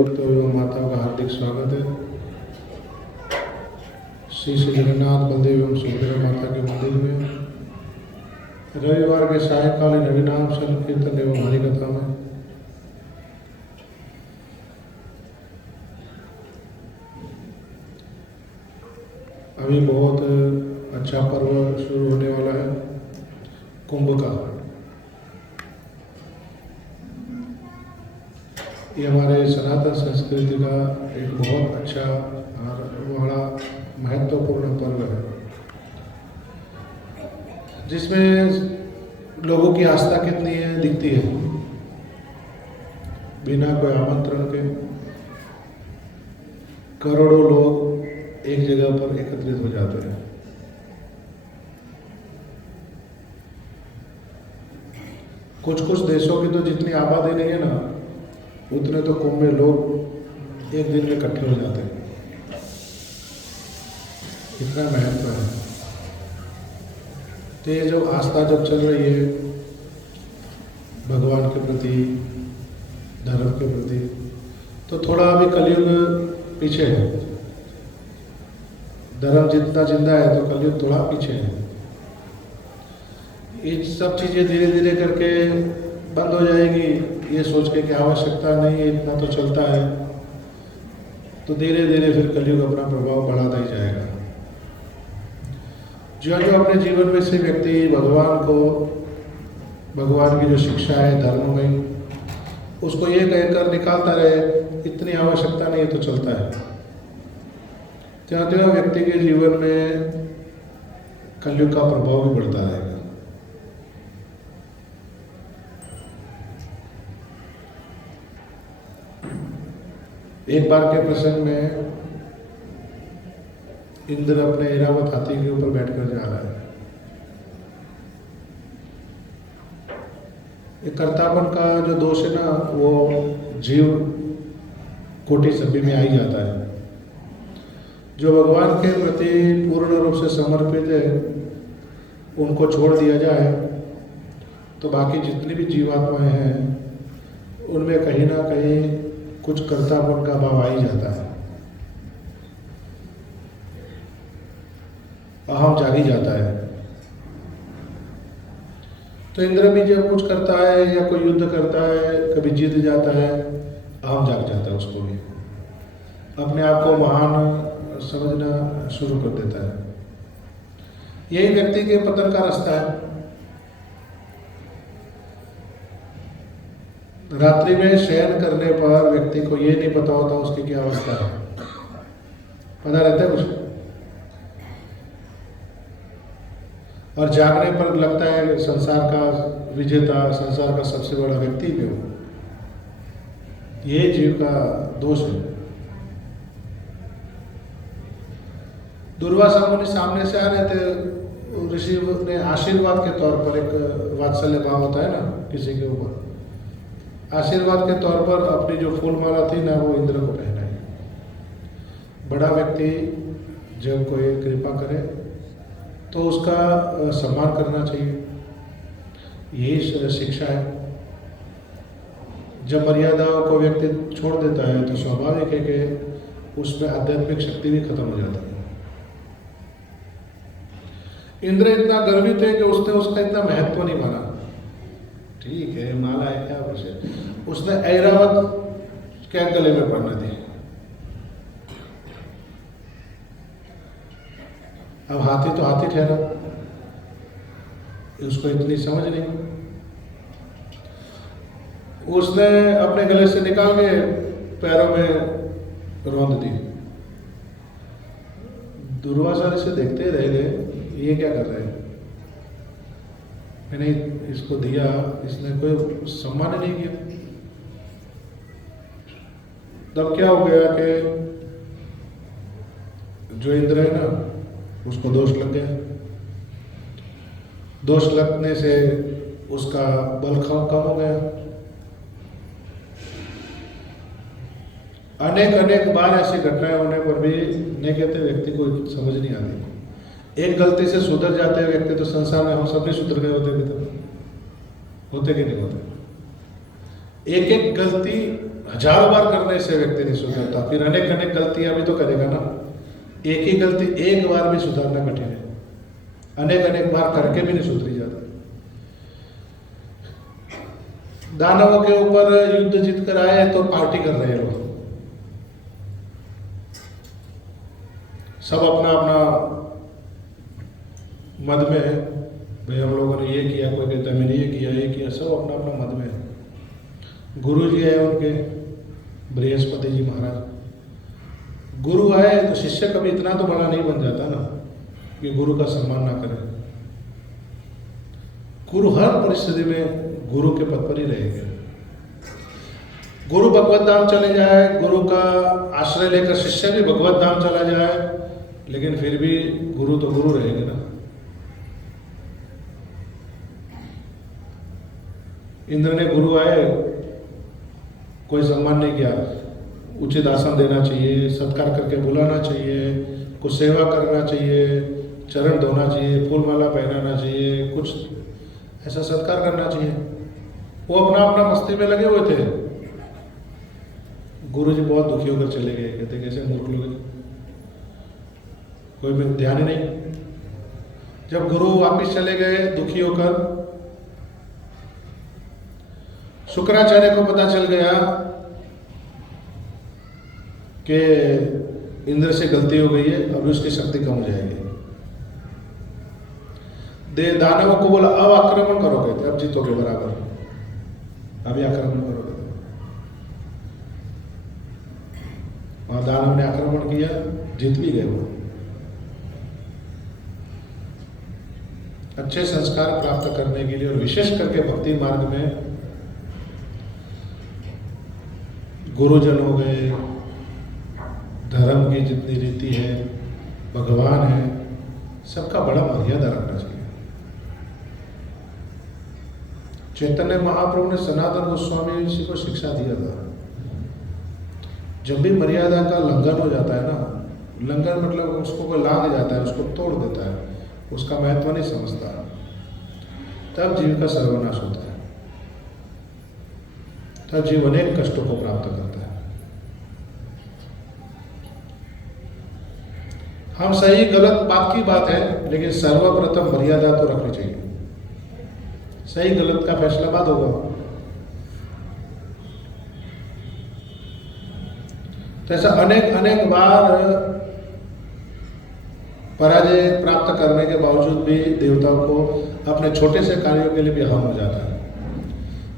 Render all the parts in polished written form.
तो एवं माताओं का हार्दिक स्वागत है। श्री श्री जगन्नाथ बलदेव एवं सुभद्रा माता के मंदिर में रविवार के सायंकालीन हरिनाम संकीर्तन एवं हरिकथा में अभी बहुत अच्छा पर्व शुरू होने वाला है, कुंभ का। ये हमारे सनातन संस्कृति का एक बहुत अच्छा और बड़ा महत्वपूर्ण पर्व है, जिसमें लोगों की आस्था कितनी है दिखती है। बिना कोई आमंत्रण के करोड़ों लोग एक जगह पर एकत्रित हो जाते हैं। कुछ कुछ देशों की तो जितनी आबादी नहीं है ना, उतने तो कुंभ में लोग एक दिन में इकट्ठे हो जाते हैं। इतना महत्व है। तो ये जो आस्था जब चल रही है भगवान के प्रति, धर्म के प्रति, तो थोड़ा अभी कलयुग पीछे है। धर्म जितना जिंदा है तो कलयुग थोड़ा पीछे है। ये सब चीज़ें धीरे धीरे करके बंद हो जाएगी, ये सोच के कि आवश्यकता नहीं है, इतना तो चलता है। तो धीरे धीरे फिर कलयुग अपना प्रभाव बढ़ाता ही जाएगा। जो जो अपने जीवन में से व्यक्ति भगवान की जो शिक्षा है धर्म में, उसको ये कहकर निकालता रहे इतनी आवश्यकता नहीं है तो चलता है, त्यों व्यक्ति के जीवन में कलयुग का प्रभाव भी बढ़ता रहेगा। एक बार के प्रसंग में इंद्र अपने ऐरावत हाथी के ऊपर बैठकर जा रहा है। ये कर्तापन का जो दोष है ना, वो जीव कोटि सभी में आ ही जाता है। जो भगवान के प्रति पूर्ण रूप से समर्पित है, उनको छोड़ दिया जाए तो बाकी जितनी भी जीवात्माएं हैं उनमें कहीं ना कहीं कुछ कर्तापन का भाव आ ही जाता है, अहम जाग ही जाता है। तो इंद्र भी जब कुछ करता है या कोई युद्ध करता है, कभी जीत जाता है, अहम जाग जाता है, उसको भी अपने आप को महान समझना शुरू कर देता है। यही व्यक्ति के पतन का रास्ता है। रात्रि में शयन करने पर व्यक्ति को ये नहीं पता होता उसकी क्या अवस्था है। पता रहता है कुछ, और जागने पर लगता है संसार का विजेता, संसार का सबसे बड़ा व्यक्ति भी हो। ये जीव का दोष है। दुर्वासा मुनि सामने से आ रहे थे, ऋषि ने आशीर्वाद के तौर पर, एक वात्सल्य भाव होता है ना किसी के ऊपर, आशीर्वाद के तौर पर अपनी जो फूल माला थी ना, वो इंद्र को पहनाई। बड़ा व्यक्ति जब कोई कृपा करे तो उसका सम्मान करना चाहिए, यही शिक्षा है। जब मर्यादाओं को व्यक्ति छोड़ देता है तो स्वाभाविक है कि उसमें आध्यात्मिक शक्ति भी खत्म हो जाती है। इंद्र इतना गर्वित है कि उसने उसका इतना महत्व नहीं माना। ठीक है, माला है क्या विषय, उसने ऐरावत क्या गले में पड़ना दी। अब हाथी तो हाथी ठहरा, उसको इतनी समझ नहीं। उसने अपने गले से निकाल के पैरों में रौंद दी। दुर्वासा से देखते रह गए, ये क्या कर रहे हैं। मैंने इसको दिया, इसने कोई सम्मान नहीं किया। तब क्या हो गया कि जो इंद्र है ना, उसको दोष लग गया। दोष लगने से उसका बल कम हो गया। अनेक बार ऐसी घटनाएं होने पर भी नहीं कहते व्यक्ति को समझ नहीं आती। एक गलती से सुधर जाते हैं व्यक्ति, तो संसार में हम सब भी सुधर गए होते कि नहीं होते। एक एक गलती हजारों बार करने से व्यक्ति नहीं सुधरता, फिर अनेक अनेक गलतियां भी तो करेगा ना। एक ही गलती एक बार भी सुधारना कठिन है, अनेक अनेक बार करके भी नहीं सुधरी जाती। दानवों के ऊपर युद्ध जीत कर आए तो पार्टी कर रहे हैं लोग, सब अपना अपना मद में है, भाई हम लोगों ने ये किया, कोई कहता है मैंने ये किया, सब अपना अपना मद में है। गुरु जी आए उनके, बृहस्पति जी महाराज गुरु आए तो शिष्य कभी इतना तो बड़ा नहीं बन जाता ना कि गुरु का सम्मान ना करे। गुरु हर परिस्थिति में गुरु के पद पर ही रहेंगे। गुरु भगवत धाम चले जाए, गुरु का आश्रय लेकर शिष्य भी भगवत धाम चला जाए, लेकिन फिर भी गुरु तो गुरु रहेंगे ना। इंद्र ने गुरु आए, कोई सम्मान नहीं किया, उचित आसन देना चाहिए, सत्कार करके बुलाना चाहिए, कुछ सेवा करना चाहिए, चरण धोना चाहिए, फूल माला पहनाना चाहिए, कुछ ऐसा सत्कार करना चाहिए। वो अपना अपना मस्ती में लगे हुए थे। गुरु जी बहुत दुखी होकर चले गए, कहते कैसे मूर्ख लोग हैं, कोई भी ध्यान ही नहीं। जब गुरु वापिस चले गए दुखी होकर, शुक्राचार्य को पता चल गया कि इंद्र से गलती हो गई है, अभी उसकी शक्ति कम हो जाएगी। दानवों को बोला अब आक्रमण करोगे, अब जीतोगे बराबर, अभी आक्रमण करोगे। और दानव ने आक्रमण किया, जीत भी गए वो। अच्छे संस्कार प्राप्त करने के लिए और विशेष करके भक्ति मार्ग में गुरुजन हो गए, धर्म की जितनी रीति है, भगवान है, सबका बड़ा मर्यादा रखना चाहिए। चैतन्य महाप्रभु ने सनातन गोस्वामी जी को शिक्षा दिया था, जब भी मर्यादा का लंघन हो जाता है ना, लंघन मतलब उसको कोई लांघ जाता है, उसको तोड़ देता है, उसका महत्व नहीं समझता, तब जीव का सर्वनाश होता है, तब जीव अनेक कष्टों को प्राप्त करता है। हम सही गलत बात की बात है, लेकिन सर्वप्रथम मर्यादा तो रखनी चाहिए। सही गलत का फैसला बाद होगा। तो ऐसा अनेक अनेक बार पराजय प्राप्त करने के बावजूद भी देवताओं को अपने छोटे से कार्यों के लिए भी हाम हो जाता है।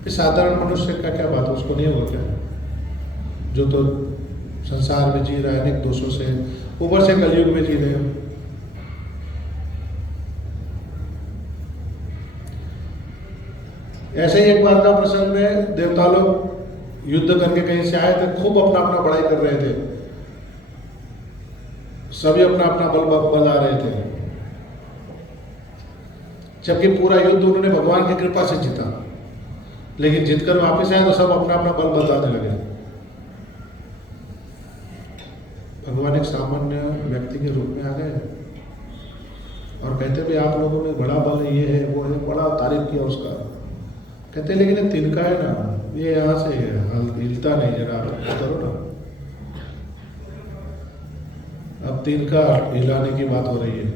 फिर साधारण मनुष्य का क्या बात है, उसको नहीं होगा क्या, जो तो संसार में जी रहा है, अनेक दोषों से ऊपर से कलयुग में जी रहे हैं। ऐसे ही एक बार का प्रसंग में देवता लोग युद्ध करके कहीं से आए थे, खूब अपना अपना बड़ाई कर रहे थे, सभी अपना अपना बल बता रहे थे, जबकि पूरा युद्ध उन्होंने भगवान की कृपा से जीता। लेकिन जीतकर वापस आए तो सब अपना अपना बल बताने लगे। भगवान एक सामान्य व्यक्ति के रूप में आ गए और कहते भी आप लोगों में बड़ा बल है, ये है वो है, बड़ा तारीफ किया उसका। कहते लेकिन ये तिनका है ना, ये यहाँ से हिलता नहीं, जरा करो ना। अब तिनका हिलाने की बात हो रही है।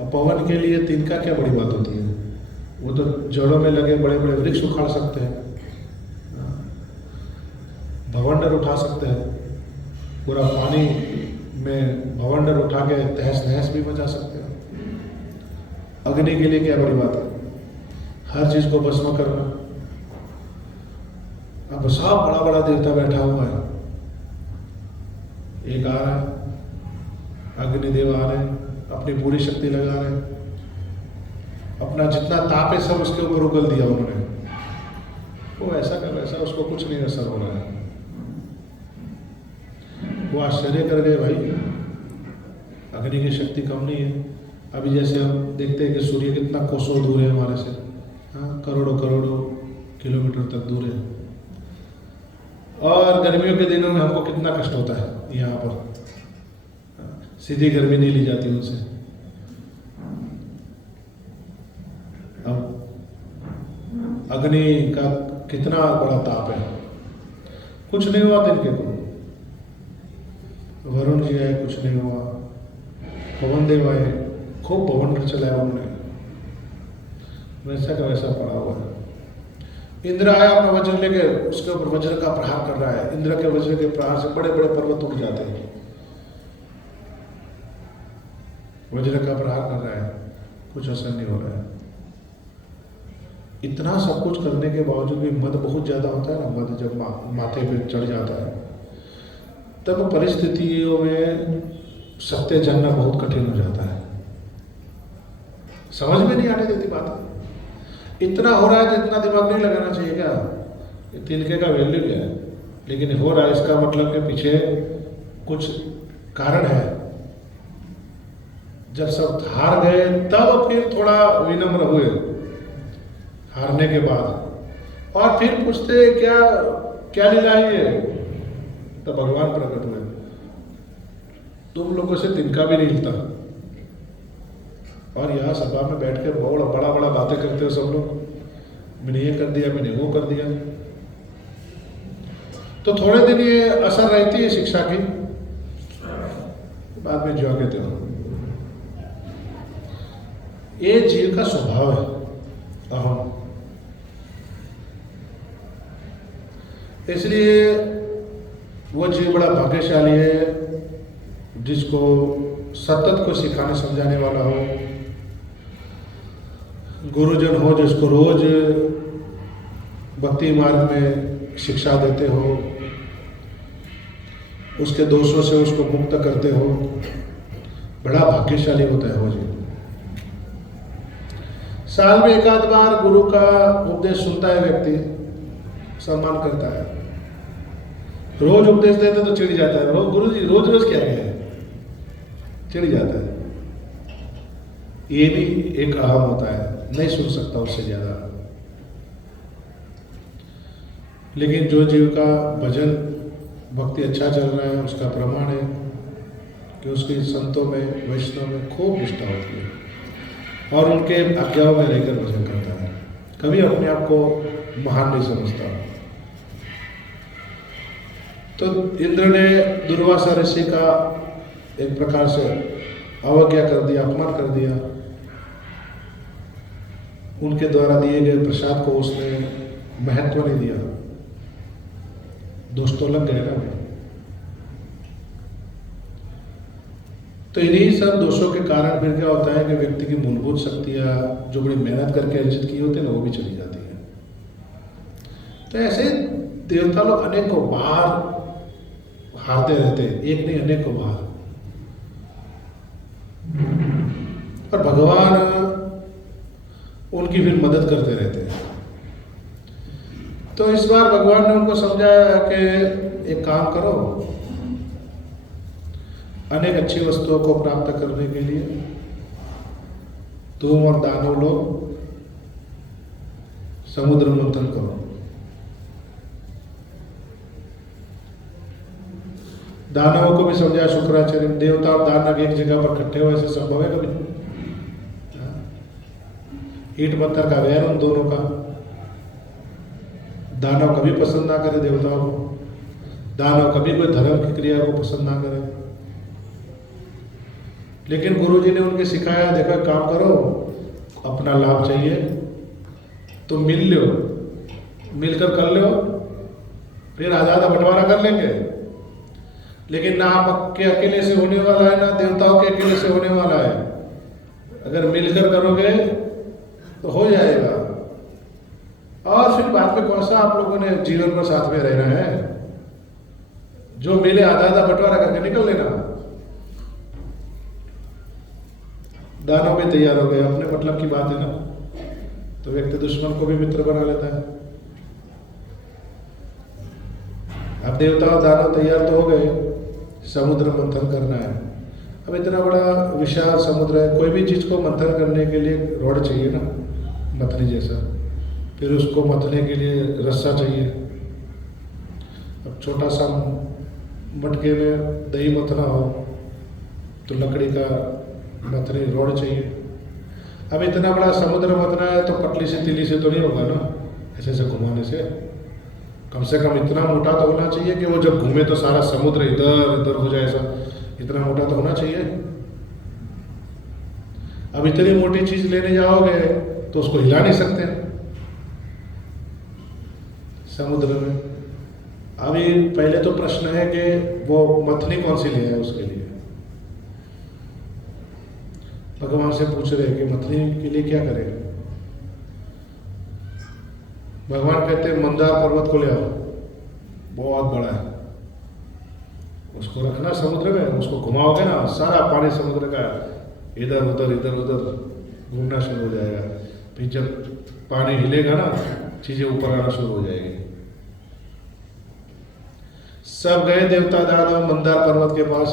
अब पवन के लिए तिनका क्या बड़ी बात होती है, वो तो जड़ों में लगे बड़े बड़े वृक्ष उखाड़ सकते हैं, भवंडर उठा सकते हैं, पूरा पानी में भवंडर उठा के तहस नहस भी मचा सकते हैं। अग्नि के लिए क्या बड़ी बात है, हर चीज को भस्म करना। अब सब बड़ा बड़ा देवता बैठा हुआ है, एक आ रहा है, अग्निदेव आ रहे हैं, अपनी पूरी शक्ति लगा रहे हैं, अपना जितना ताप है सब उसके ऊपर उगल दिया उन्होंने। वो ऐसा कर वैसा, उसको कुछ नहीं असर हो रहा है। वो आश्चर्य कर गए, भाई अग्नि की शक्ति कम नहीं है। अभी जैसे हम देखते हैं कि सूर्य कितना कोसों दूर है हमारे से, हाँ, करोड़ों करोड़ों किलोमीटर तक दूर है। और गर्मियों के दिनों में हमको कितना कष्ट होता है यहाँ पर, सीधी गर्मी नहीं ली जाती उनसे। अब अग्नि का कितना बड़ा ताप है, कुछ नहीं हुआ तिनके को। वरुण जी आए, कुछ नहीं हुआ। पवन देव आए, खूब पवन चलाया उन्होंने, वैसा का वैसा पड़ा हुआ है। इंद्र आया अपना वज्र लेके, उसके ऊपर वज्र का प्रहार कर रहा है। इंद्र के वज्र के प्रहार से बड़े बड़े पर्वत उड़ जाते हैं। वज्र का प्रहार कर रहा है, कुछ असर नहीं हो रहा है। इतना सब कुछ करने के बावजूद भी मद बहुत ज्यादा होता है ना, मद जब माथे पे चढ़ जाता है तब परिस्थितियों में सत्य जानना बहुत कठिन हो जाता है। समझ में नहीं आने देती बात। इतना हो रहा है तो इतना दिमाग नहीं लगाना चाहिए क्या? तिनके का वैल्यू क्या है? लेकिन हो रहा है, इसका मतलब के पीछे कुछ कारण है। जब सब हार गए तब फिर थोड़ा विनम्र हुए, हारने के बाद, और फिर पूछते क्या क्या लीला है ये, तब भगवान प्रकट हुए। तुम लोगों से तिनका भी नहीं हिलता, और यहाँ सभा में बैठ के बहुत बड़ा बड़ा बातें करते हो सब लोग, मैंने ये कर दिया, मैंने वो कर दिया। तो थोड़े दिन ये असर रहती है शिक्षा की, बाद में जो कहते हो। ये जीव का स्वभाव है, अहम। इसलिए वो जीव बड़ा भाग्यशाली है जिसको सतत को सिखाने समझाने वाला हो, गुरुजन हो जिसको रोज भक्ति मार्ग में शिक्षा देते हो, उसके दोषों से उसको मुक्त करते हो। बड़ा भाग्यशाली होता है वो जीव। साल में एक आध बार गुरु का उपदेश सुनता है व्यक्ति, सम्मान करता है। रोज उपदेश देते तो चिढ़ जाता है, गुरु जी रोज रोज क्या है, चिढ़ जाता है। ये भी एक अहम होता है, नहीं सुन सकता उससे ज्यादा। लेकिन जो जीव का भजन भक्ति अच्छा चल रहा है, उसका प्रमाण है कि उसकी संतों में, वैष्णव में खूब निष्ठा होती है और उनके आज्ञाओं में रहकर भजन करता है। कभी अपने आप को महान नहीं समझता। तो इंद्र ने दुर्वासा ऋषि का एक प्रकार से अवज्ञा कर दिया, अपमान कर दिया। उनके द्वारा दिए गए प्रसाद को उसने महत्व नहीं दिया। दोष तो लग गए ना। तो इन्हीं सब दोषों के कारण फिर क्या होता है कि व्यक्ति की मूलभूत शक्तियां जो बड़ी मेहनत करके अर्जित की होती है ना, वो भी चली जाती है। तो ऐसे देवता लोग अनेकों बार हारते रहते हैं, एक नहीं अनेकों बार। और भगवान उनकी फिर मदद करते रहते हैं। तो इस बार भगवान ने उनको समझाया कि एक काम करो, अनेक अच्छी वस्तुओं को प्राप्त करने के लिए तुम और दानव लोग समुद्र मंथन करो। दानवों को भी समझाया शुक्राचार्य, देवता और दानव एक जगह पर इकट्ठे हो, ऐसे संभव है कभी? ईट पत्थर का वैर उन दोनों का। दानव कभी पसंद ना करे देवताओं को, दानव कभी कोई धर्म की क्रिया को पसंद ना करे। लेकिन गुरुजी ने उनके सिखाया, देखो काम करो, अपना लाभ चाहिए तो मिल लो, मिलकर कर लो, फिर आजाद बंटवारा कर लेंगे। लेकिन ना आपके अकेले से होने वाला है, ना देवताओं के अकेले से होने वाला है। अगर मिलकर करोगे तो हो जाएगा। और फिर बाद में कौन सा आप लोगों ने जीवन पर साथ में रहना है? जो मिले आधा आधा बंटवारा करके निकल लेना। दानव भी तैयार हो गए, अपने मतलब की बात है ना, तो व्यक्ति दुश्मन को भी मित्र बना लेता है। अब देवता और दानव तैयार तो हो गए, समुद्र मंथन करना है। अब इतना बड़ा विशाल समुद्र है, कोई भी चीज को मंथन करने के लिए रॉड चाहिए ना, मथनी जैसा। फिर उसको मथने के लिए रस्सा चाहिए। अब छोटा सा मटके में दही मथना हो तो लकड़ी का मथनी रॉड चाहिए। अब इतना बड़ा समुद्र मथना है तो पतली से तीली से तो नहीं होगा ना, ऐसे ऐसे घुमाने से कम से कम इतना मोटा तो होना चाहिए कि वो जब घूमे तो सारा समुद्र इधर इधर हो जाए, ऐसा इतना मोटा तो होना चाहिए। अब इतनी मोटी चीज लेने जाओगे तो उसको हिला नहीं सकते समुद्र में। अभी पहले तो प्रश्न है कि वो मथनी कौन सी ले आए उसके लिए। भगवान से पूछ रहे कि मथनी के लिए क्या करें। भगवान कहते हैं मंदार पर्वत को ले आओ, बहुत बड़ा है, उसको रखना समुद्र में, उसको घुमाओगे ना सारा पानी समुद्र का इधर उधर घूमना शुरू हो जाएगा। फिर जब पानी हिलेगा ना चीजें ऊपर आना शुरू हो जाएगी। सब गए देवता दानव मंदार पर्वत के पास।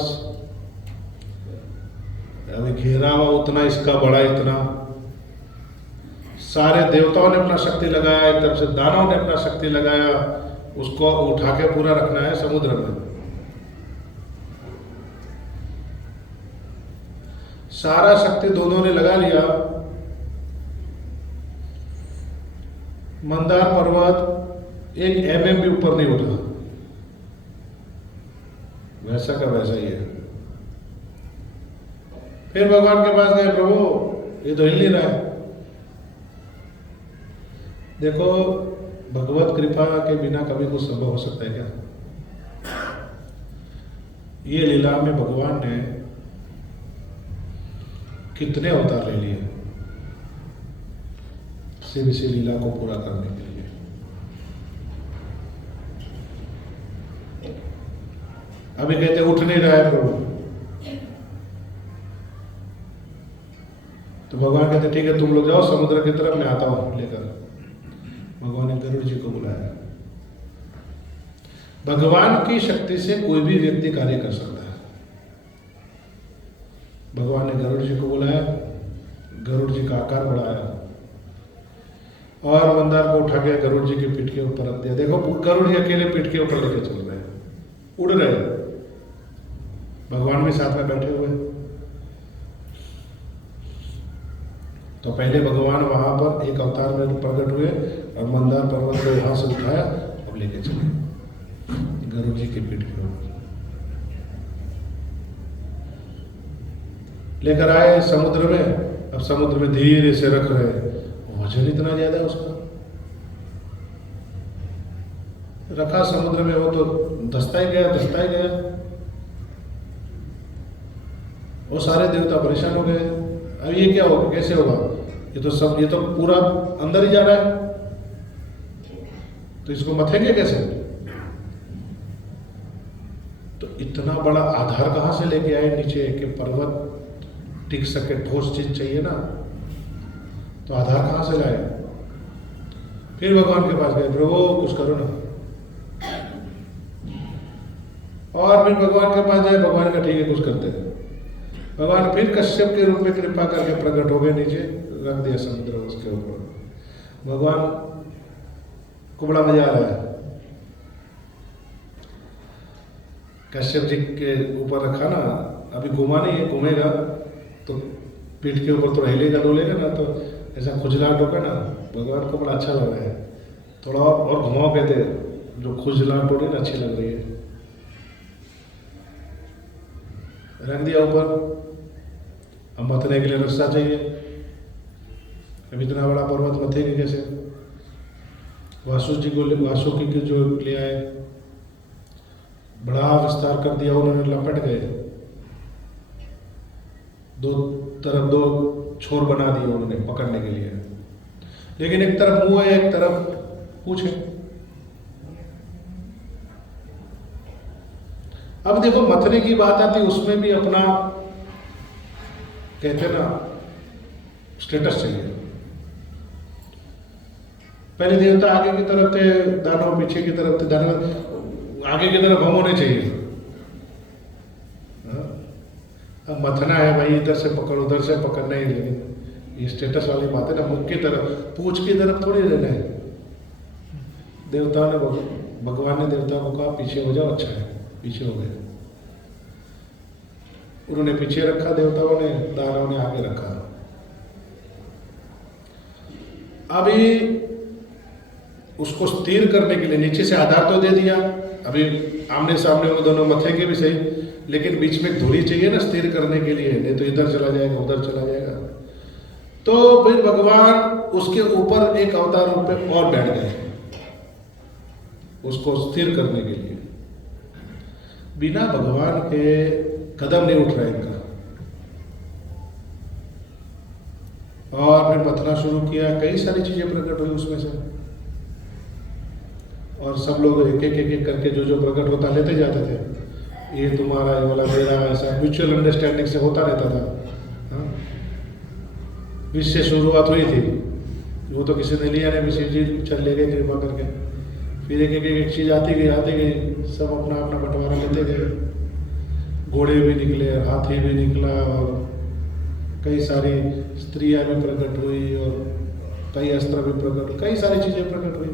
अभी घेरा हुआ उतना इसका बड़ा, इतना सारे देवताओं ने अपना शक्ति लगाया, एक तरफ से दानव ने अपना शक्ति लगाया, उसको उठा के पूरा रखना है समुद्र में। सारा शक्ति दोनों ने लगा लिया। मंदार पर्वत 1 mm भी ऊपर नहीं उठा, वैसा का वैसा ही है। फिर भगवान के पास गए, प्रभु ये तो हिल नहीं रहा है। देखो भगवत कृपा के बिना कभी कुछ संभव हो सकता है क्या? ये लीला में भगवान ने कितने अवतार ले लिए सिर्फ इसी लीला को पूरा करने के लिए। अभी कहते उठ नहीं रहा है प्रभु, तो भगवान कहते ठीक है तुम लोग जाओ समुद्र की तरफ, मैं आता हूं लेकर। भगवान ने गरुड़ जी को बुलाया। भगवान की शक्ति से कोई भी व्यक्ति कार्य कर सकता है। भगवान ने गरुड़ जी को बुलाया, गरुड़ जी का आकार बढ़ाया और मंदार को उठा के गरुड़ जी की पीठ के ऊपर रख दिया। देखो गरुड़ जी अकेले पीठ के ऊपर लेके चल रहे हैं, उड़ रहे, भगवान भी साथ में बैठे हुए। तो पहले भगवान वहां पर एक अवतार में प्रकट हुए और मंदार पर्वत को यहां से उठाया, अब लेके चले गरुड़ जी की पीठ के ऊपर लेकर आए समुद्र में। अब समुद्र में धीरे से रख रहे, वजन इतना ज्यादा है उसका, रखा समुद्र में, वो तो धसता ही गया। वो सारे देवता परेशान हो गए। अब ये क्या होगा, कैसे होगा, ये तो पूरा अंदर ही जा रहा है, तो इसको मथेंगे कैसे? तो इतना बड़ा आधार कहां से लेके आए नीचे कि पर्वत टिक सके, ठोस चीज चाहिए ना, तो आधार कहां से लाए? फिर भगवान के पास गए, प्रभु कुछ करो ना। और फिर भगवान के पास जाए, भगवान का ठीक है कुछ करते हैं। भगवान फिर कश्यप के रूप में कृपा करके प्रकट हो गए, नीचे रख दिया समुद्र उसके ऊपर। भगवान को बड़ा मजा आ रहा है। कश्यप जी के ऊपर रखा ना, अभी घुमा नहीं है, घूमेगा तो पीठ के ऊपर थोड़ा हिलेगा डोलेगा ना, तो ऐसा खुजलाहट होगा ना, भगवान को बड़ा अच्छा लग रहा है। थोड़ा और घुमाओ, कहते जो खुजलाहट हो रही है ना अच्छी लग रही है। रख दिया ऊपर। अब मथने के लिए रास्ता चाहिए। अब इतना बड़ा पर्वत मथेंगे कैसे? वासुकी को जो ले आए, बड़ा विस्तार कर दिया उन्होंने, लपट गए, दो छोर बना दिए उन्होंने पकड़ने के लिए। लेकिन एक तरफ मुंह है, एक तरफ पूछ है। अब देखो मथने की बात आती, उसमें भी अपना कहते ना स्टेटस चाहिए। पहले देवता आगे की तरफ थे, दानव पीछे की तरफ थे, दानव आगे की तरफ हम होने चाहिए। अब मथना है भाई, इधर से पकड़ उधर से पकड़, नहीं, लेकिन ये स्टेटस वाली बात है ना, मुख की तरफ, पूछ की तरफ थोड़ी रहना है। देवता ने भगवान ने देवता को कहा पीछे हो जाओ, अच्छा है, पीछे हो गए। उन्होंने पीछे रखा, देवताओं ने, दानव ने आगे रखा। अभी उसको स्थिर करने के लिए नीचे से आधार तो दे दिया, अभी आमने सामने वो दोनों मथेंगे भी सही, लेकिन बीच में धुरी चाहिए ना स्थिर करने के लिए, नहीं तो इधर चला जाएगा उधर चला जाएगा। तो फिर भगवान उसके ऊपर एक अवतार रूप में और बैठ गए उसको स्थिर करने के लिए। बिना भगवान के कदम नहीं उठ रहा इनका। और फिर मथना शुरू किया, कई सारी चीजें प्रकट हुई उसमें से, और सब लोग एक एक करके जो जो प्रकट होता लेते जाते थे, ये तुम्हारा ये वाला मेरा, ऐसा म्यूचुअल अंडरस्टैंडिंग से होता रहता था। हाँ, विष से शुरुआत हुई थी, वो तो किसी ने लिया नहीं, शिव जी चल ले गए कृपा करके, फिर एक चीज आती गई, सब अपना अपना बंटवारा लेते गए। घोड़े भी निकले, हाथी भी निकला, और कई सारी स्त्रियां भी प्रकट हुई, और कई अस्त्र भी प्रकट हुए, कई सारी चीजें प्रकट हुई,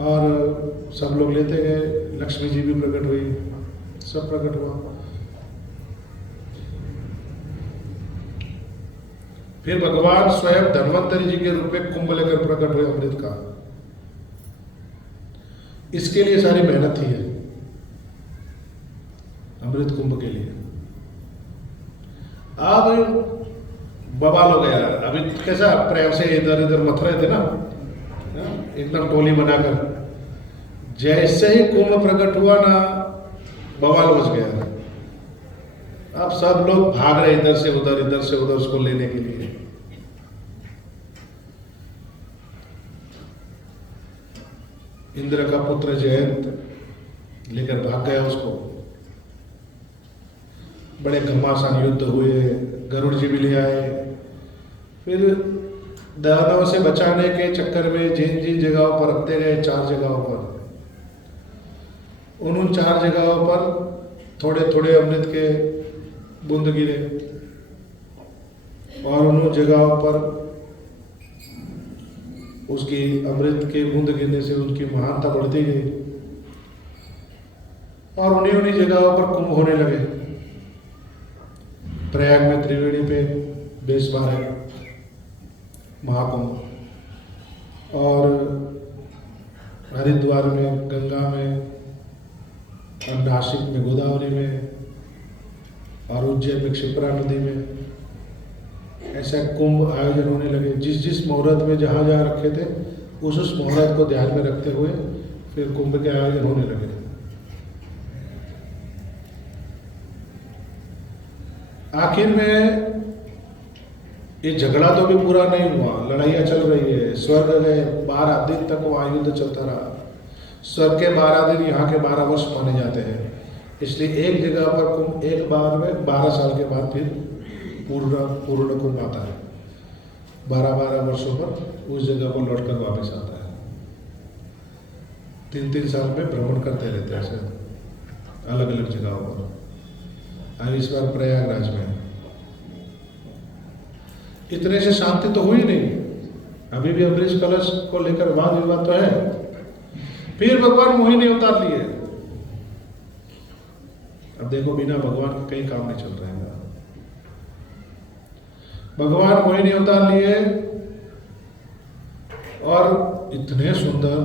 और सब लोग लेते गए। लक्ष्मी जी भी प्रकट हुई, सब प्रकट हुआ। फिर भगवान स्वयं धन्वंतरी जी के रूप में कुंभ लेकर प्रकट हुए अमृत का। इसके लिए सारी मेहनत थी है, अमृत कुंभ के लिए। अब बवाल हो गया, अभी कैसा प्रेम से इधर इधर मथ रहे थे ना, एकदम टोली बनाकर। जैसे ही कुंभ प्रकट हुआ ना, बवाल बच गया। अब सब लोग भाग रहे इधर से उधर उसको लेने के लिए। इंद्र का पुत्र जयंत लेकर भाग गया उसको। बड़े घमासान युद्ध हुए, गरुड़ जी भी ले आए। फिर दानव से बचाने के चक्कर में जिन जिन जगहों पर रखते गए, 4 जगहों पर, उन 4 जगहों पर थोड़े थोड़े अमृत के बूंद गिरे, और उन जगहों पर उसकी अमृत के बूंद गिरने से उनकी महानता बढ़ती गई, और उन्हीं उन्हीं जगहों पर कुंभ होने लगे। प्रयाग में त्रिवेणी पे बेसबार है महाकुंभ, और हरिद्वार में गंगा में, और नासिक में गोदावरी में, और उज्जैन में क्षिप्रा नदी में ऐसा कुंभ आयोजन होने लगे। जिस जिस मुहूर्त में जहाँ जहाँ रखे थे, उस मुहूर्त को ध्यान में रखते हुए फिर कुंभ के आयोजन होने लगे। आखिर में ये झगड़ा तो भी पूरा नहीं हुआ, लड़ाइयाँ चल रही है। स्वर्ग गए, 12 दिन तक वहाँ युद्ध चलता रहा। स्वर्ग के 12 दिन यहाँ के 12 वर्ष माने जाते हैं, इसलिए एक जगह पर कुंभ एक बार में 12 साल के बाद फिर पूर्ण कुंभ आता है। 12 वर्षों पर उस जगह को लौटकर वापस आता है। 3 साल में भ्रमण करते रहते हैं अलग अलग जगहों पर। अब इस बार प्रयागराज में इतने से शांति तो हुई नहीं, अभी भी अमरीश कलश को लेकर वाद विवाद तो है। फिर भगवान मोहिनी अवतार लिए। अब देखो, बिना भगवान के कई काम नहीं चल रहे हैं। भगवान मोहिनी अवतार लिए, और इतने सुंदर,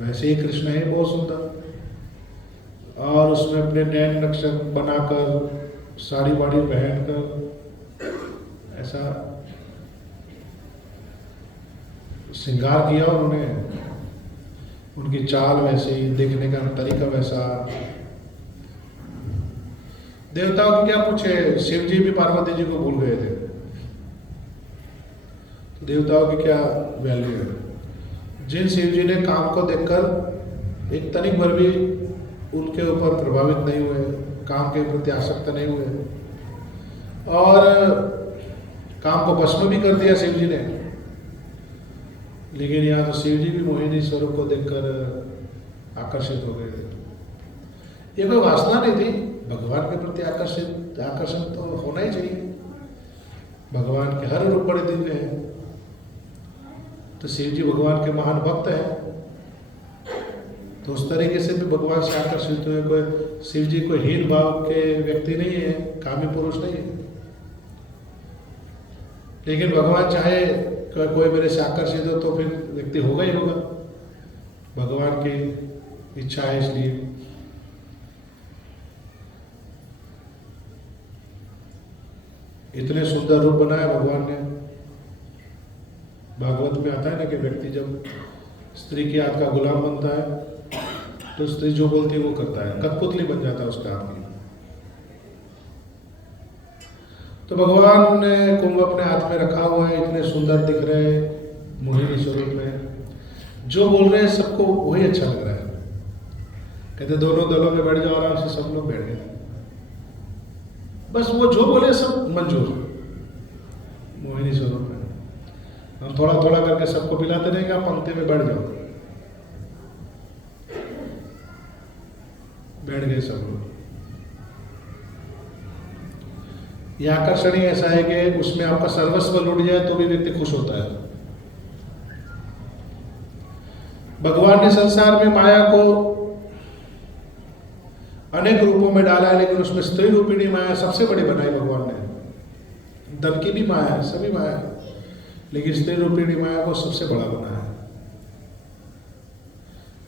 वैसे ही कृष्ण है बहुत सुंदर, और उसमें अपने नैन नक्शा बनाकर, साड़ी वाड़ी पहनकर, ऐसा श्रृंगार किया उन्होंने। उनकी चाल वैसी, देखने का तरीका वैसा। देवताओं को क्या पूछे, शिव जी भी पार्वती जी को भूल गए थे, तो देवताओं की क्या वैल्यू है। जिन शिव जी ने काम को देखकर एक तनिक भर भी उनके ऊपर प्रभावित नहीं हुए, काम के प्रति आसक्त नहीं हुए, और काम को भस्म भी कर दिया शिव जी ने। लेकिन यहाँ तो शिव जी भी मोहिनी स्वरूप को देखकर आकर्षित हो गए थे। ये कोई वासना नहीं थी, भगवान के प्रति आकर्षण तो होना ही चाहिए। भगवान के हर रूप बड़े दिव्य हैं, तो शिव जी भगवान के महान भक्त हैं, तो उस तरीके से भी भगवान से आकर्षित हुए। कोई शिव जी कोई हीन भाव के व्यक्ति नहीं है, कामी पुरुष नहीं है। लेकिन भगवान चाहे कोई मेरे से आकर्षित हो तो फिर व्यक्ति होगा ही होगा, भगवान की इच्छा है इसलिए। इतने सुंदर रूप बनाया भगवान ने। भागवत में आता है ना कि व्यक्ति जब स्त्री के हाथ का गुलाम बनता है तो स्त्री जो बोलती है वो करता है, कठपुतली बन जाता है उसका हाथ की। तो भगवान ने कुंभ अपने हाथ में रखा हुआ है, इतने सुंदर दिख रहे हैं मोहिनी स्वरूप में, जो बोल रहे हैं सबको वही अच्छा लग रहा है। कहते दोनों दलों में बैठ जाओ आराम से, सब लोग बैठ गए, बस वो जो बोले सब मंजूर। मोहिनी स्वरूप में हम थोड़ा थोड़ा करके सबको पिलाते रहेंगे, आप पंक्ति में बैठ जाओ। बैठ गए सब लोग। यह आकर्षण ही ऐसा है कि उसमें आपका सर्वस्व लूट जाए तो भी व्यक्ति खुश होता है। भगवान ने संसार में माया को अनेक रूपों में डाला है, लेकिन उसमें स्त्री रूपिणी माया सबसे बड़ी बनाई भगवान ने। धन की भी माया है, सभी माया है, लेकिन स्त्री रूपिणी माया को सबसे बड़ा बनाया है।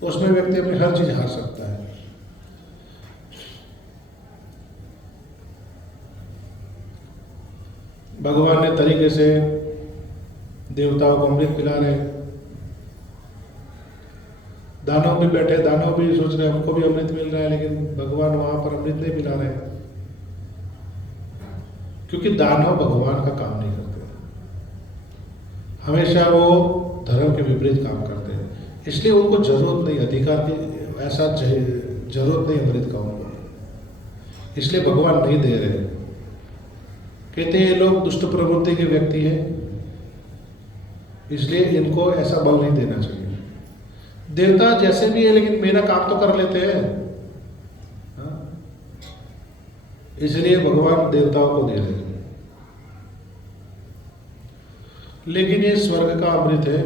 उसमें व्यक्ति अपनी हर चीज हार सकता है। भगवान ने तरीके से देवताओं को अमृत पिला रहे, दानव भी बैठे, दानव भी सोच रहे हमको भी अमृत मिल रहा है, लेकिन भगवान वहां पर अमृत नहीं पिला रहे, क्योंकि दानव भगवान का काम नहीं करते, हमेशा वो धर्म के विपरीत काम करते हैं, इसलिए उनको जरूरत नहीं, अधिकार की ऐसा जरूरत नहीं अमृत का उनको, इसलिए भगवान नहीं दे रहे। कहते हैं ये लोग दुष्ट प्रवृत्ति के व्यक्ति हैं, इसलिए इनको ऐसा बल नहीं देना चाहिए। देवता जैसे भी है लेकिन मेरा काम तो कर लेते हैं, इसलिए भगवान देवताओं को दे रहे हैं। लेकिन ये स्वर्ग का अमृत है,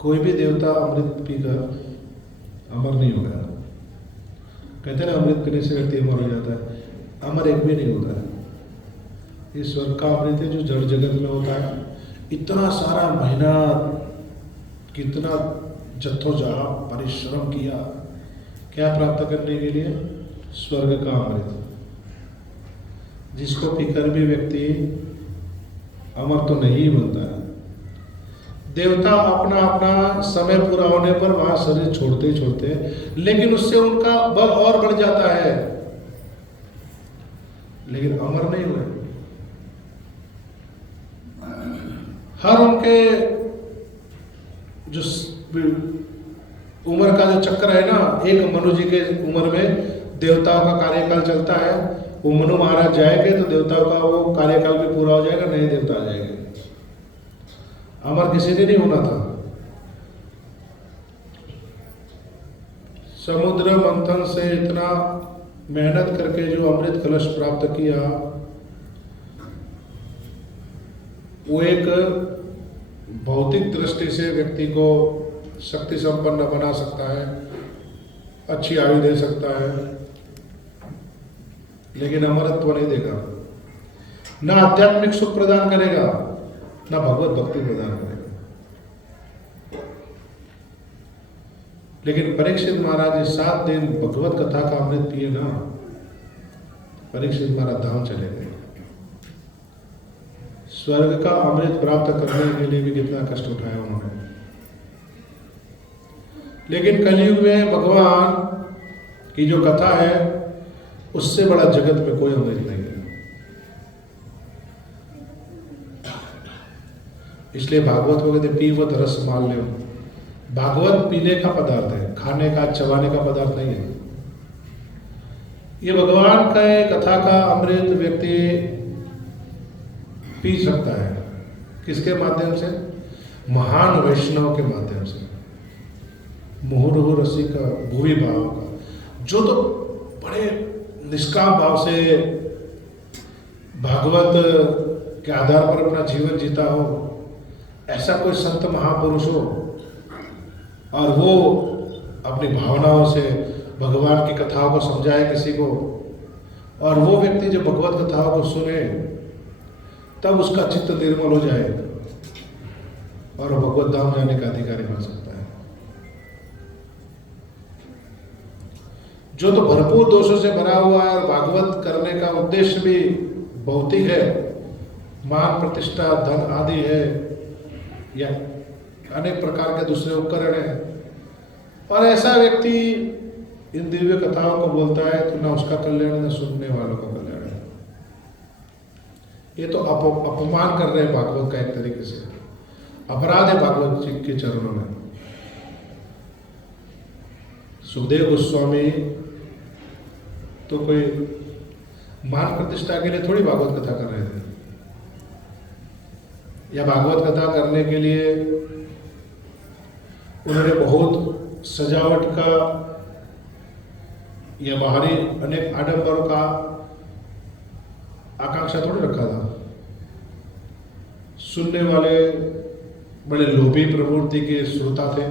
कोई भी देवता अमृत पीकर अमर नहीं होगा। कहते हैं ना अमृत पीने से व्यक्ति अमर हो जाता है, अमर एक भी नहीं होता है। ये स्वर्ग का अमृत है जो जड़ जगत में होता है। इतना सारा महीना, कितना जद्दोजहद परिश्रम किया, क्या प्राप्त करने के लिए? स्वर्ग का अमृत, जिसको पीकर भी व्यक्ति अमर तो नहीं बनता है। देवता अपना अपना समय पूरा होने पर वहां शरीर छोड़ते ही छोड़ते हैं, लेकिन उससे उनका बल और बढ़ जाता है, लेकिन अमर नहीं हुए। हर उनके जो उम्र का जो चक्र है ना, एक मनु जी के उम्र में देवताओं का कार्यकाल चलता है। वो मनु महाराज जाएंगे तो देवताओं का वो कार्यकाल भी पूरा हो जाएगा, नए देवता आ जाएंगे। अमर किसी ने नहीं होना था। समुद्र मंथन से इतना मेहनत करके जो अमृत कलश प्राप्त किया, वो एक भौतिक दृष्टि से व्यक्ति को शक्ति संपन्न बना सकता है, अच्छी आयु दे सकता है, लेकिन अमरत्व नहीं देगा। ना आध्यात्मिक सुख प्रदान करेगा, ना भगवत भक्ति प्रदान करेगा। लेकिन परीक्षित महाराज 7 दिन भगवत कथा का अमृत पिए ना, परीक्षित महाराज धाम चले गए। स्वर्ग का अमृत प्राप्त करने के लिए भी कितना कष्ट उठाया उन्होंने। लेकिन कलयुग में भगवान की जो कथा है, उससे बड़ा जगत में कोई अमृत नहीं है। इसलिए भागवत को कहते पीवत रस माल्य। भागवत पीने का पदार्थ है, खाने का चबाने का पदार्थ नहीं है। ये भगवान का कथा का अमृत व्यक्ति पी सकता है। किसके माध्यम से? महान वैष्णव के माध्यम से। मुहुर्मुहु रसिक भूवि भाव का, जो तो बड़े निष्काम भाव से भागवत के आधार पर अपना जीवन जीता हो, ऐसा कोई संत महापुरुष हो और वो अपनी भावनाओं से भगवान की कथाओं को समझाए किसी को, और वो व्यक्ति जो भगवत कथाओं को सुने तब उसका चित्त निर्मल हो जाए, और वो भगवत धाम जाने का अधिकारी बन सकता है। जो तो भरपूर दोषों से भरा हुआ है और भागवत करने का उद्देश्य भी भौतिक है, मान प्रतिष्ठा धन आदि है या अनेक प्रकार के दूसरे उपकरण हैं, और ऐसा व्यक्ति इन दिव्य कथाओं को बोलता है तो न उसका कल्याण न सुनने वालों का कल्याण है। ये तो अपमान कर रहे हैं भागवत का, एक तरीके से अपराध है भागवत जी के चरणों में। सुखदेव गोस्वामी तो कोई मान प्रतिष्ठा के लिए थोड़ी भागवत कथा कर रहे थे, या भागवत कथा करने के लिए उन्होंने बहुत सजावट का या बाहरी अनेक आडंबरों का आकांक्षा थोड़ी रखा था। सुनने वाले बड़े लोभी प्रवृत्ति के श्रोता थे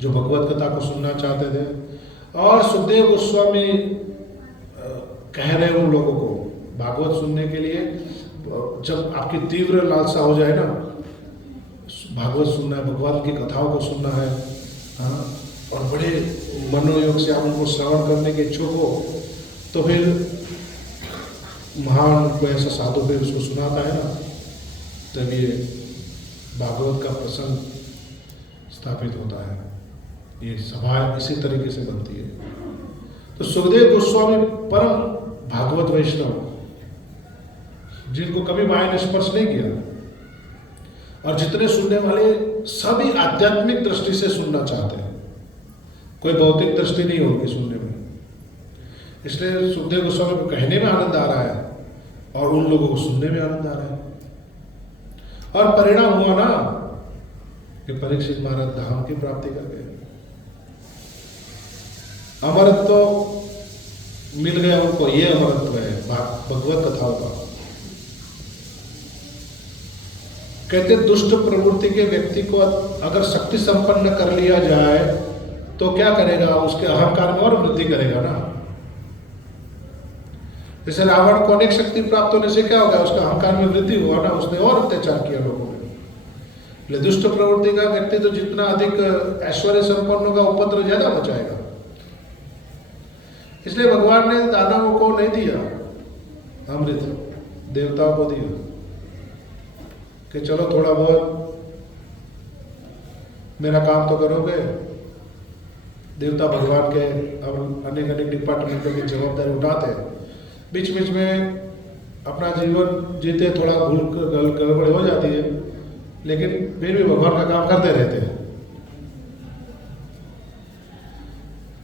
जो भगवत कथा को सुनना चाहते थे, और सुखदेव गोस्वामी कह रहे उन लोगों को भागवत सुनने के लिए, जब आपकी तीव्र लालसा हो जाए ना, भागवत सुनना है, भगवान की कथाओं को सुनना है, हाँ, और बड़े मनोयोग से आप उनको श्रवण करने के इच्छुक हो, तो फिर महान कोई ऐसा साधु फिर उसको सुनाता है ना, तब ये भागवत का प्रसंग स्थापित होता है। ये सभा इसी तरीके से बनती है। तो सुखदेव गोस्वामी परम भागवत वैष्णव, जिनको कभी माया ने स्पर्श नहीं किया, और जितने सुनने वाले सभी आध्यात्मिक दृष्टि से सुनना चाहते हैं, कोई भौतिक दृष्टि नहीं होगी सुनने में। इसलिए सुखदेव गोस्वामी को कहने में आनंद आ रहा है और उन लोगों को सुनने में आनंद आ रहा है। और परिणाम हुआ ना कि परीक्षित महाराज धाम की प्राप्ति कर गए, अमरत्व तो मिल गया उनको। ये अमरत्व है भगवत कथाओं का। कहते दुष्ट प्रवृत्ति के व्यक्ति को अगर शक्ति संपन्न कर लिया जाए तो क्या करेगा, उसके अहंकार में और वृद्धि करेगा ना। जैसे रावण को अनेक शक्ति प्राप्त होने से क्या होगा, उसका अहंकार में वृद्धि हुआ ना, उसने और अत्याचार किया लोगों में। दुष्ट प्रवृत्ति का व्यक्ति तो जितना अधिक ऐश्वर्य संपन्न होगा, उपद्रव ज्यादा बचाएगा। इसलिए भगवान ने दानवों को नहीं दिया अमृत, देवताओं को दिया कि चलो थोड़ा बहुत मेरा काम तो करोगे। देवता भगवान के अब अनेक अनेक डिपार्टमेंटों की जवाबदारी उठाते हैं, बीच बीच में अपना जीवन जीते, थोड़ा भूल गड़बड़ हो जाती है, लेकिन फिर भी भगवान का काम करते रहते हैं।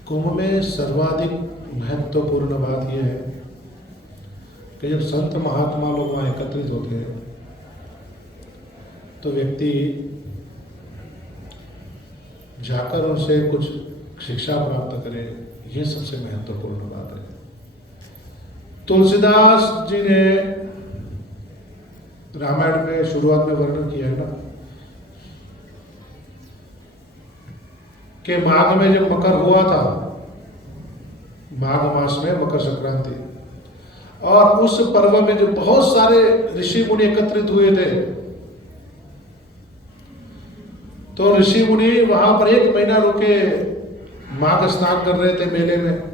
कुंभ में सर्वाधिक महत्वपूर्ण बात यह है कि जब संत महात्मा लोग वहाँ एकत्रित होते हैं तो व्यक्ति जाकर उनसे कुछ शिक्षा प्राप्त करे, ये सबसे महत्वपूर्ण बात है। तुलसीदास जी ने रामायण में शुरुआत में वर्णन किया है ना कि माघ में जब मकर हुआ था, माघ मास में मकर संक्रांति, और उस पर्व में जो बहुत सारे ऋषि मुनि एकत्रित हुए थे, तो ऋषि मुनि वहां पर 1 महीना रुके, माघ स्नान कर रहे थे मेले में।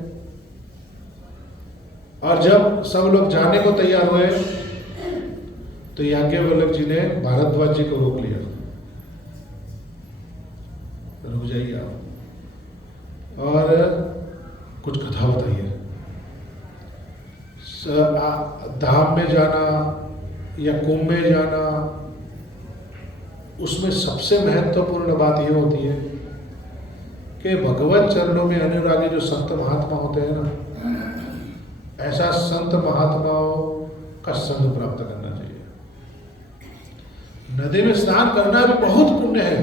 और जब सब लोग जाने को तैयार हुए तो याज्ञवल्क्य जी ने भारद्वाज जी को रोक लिया, रुक जाइए आप और कुछ कथा बताइए। धाम में जाना या कुंभ में जाना, उसमें सबसे महत्वपूर्ण बात यह होती है कि भगवत चरणों में अनुरागी जो संत महात्मा होते हैं ना, ऐसा संत महात्माओं का संग प्राप्त करना चाहिए। नदी में स्नान करना भी बहुत पुण्य है।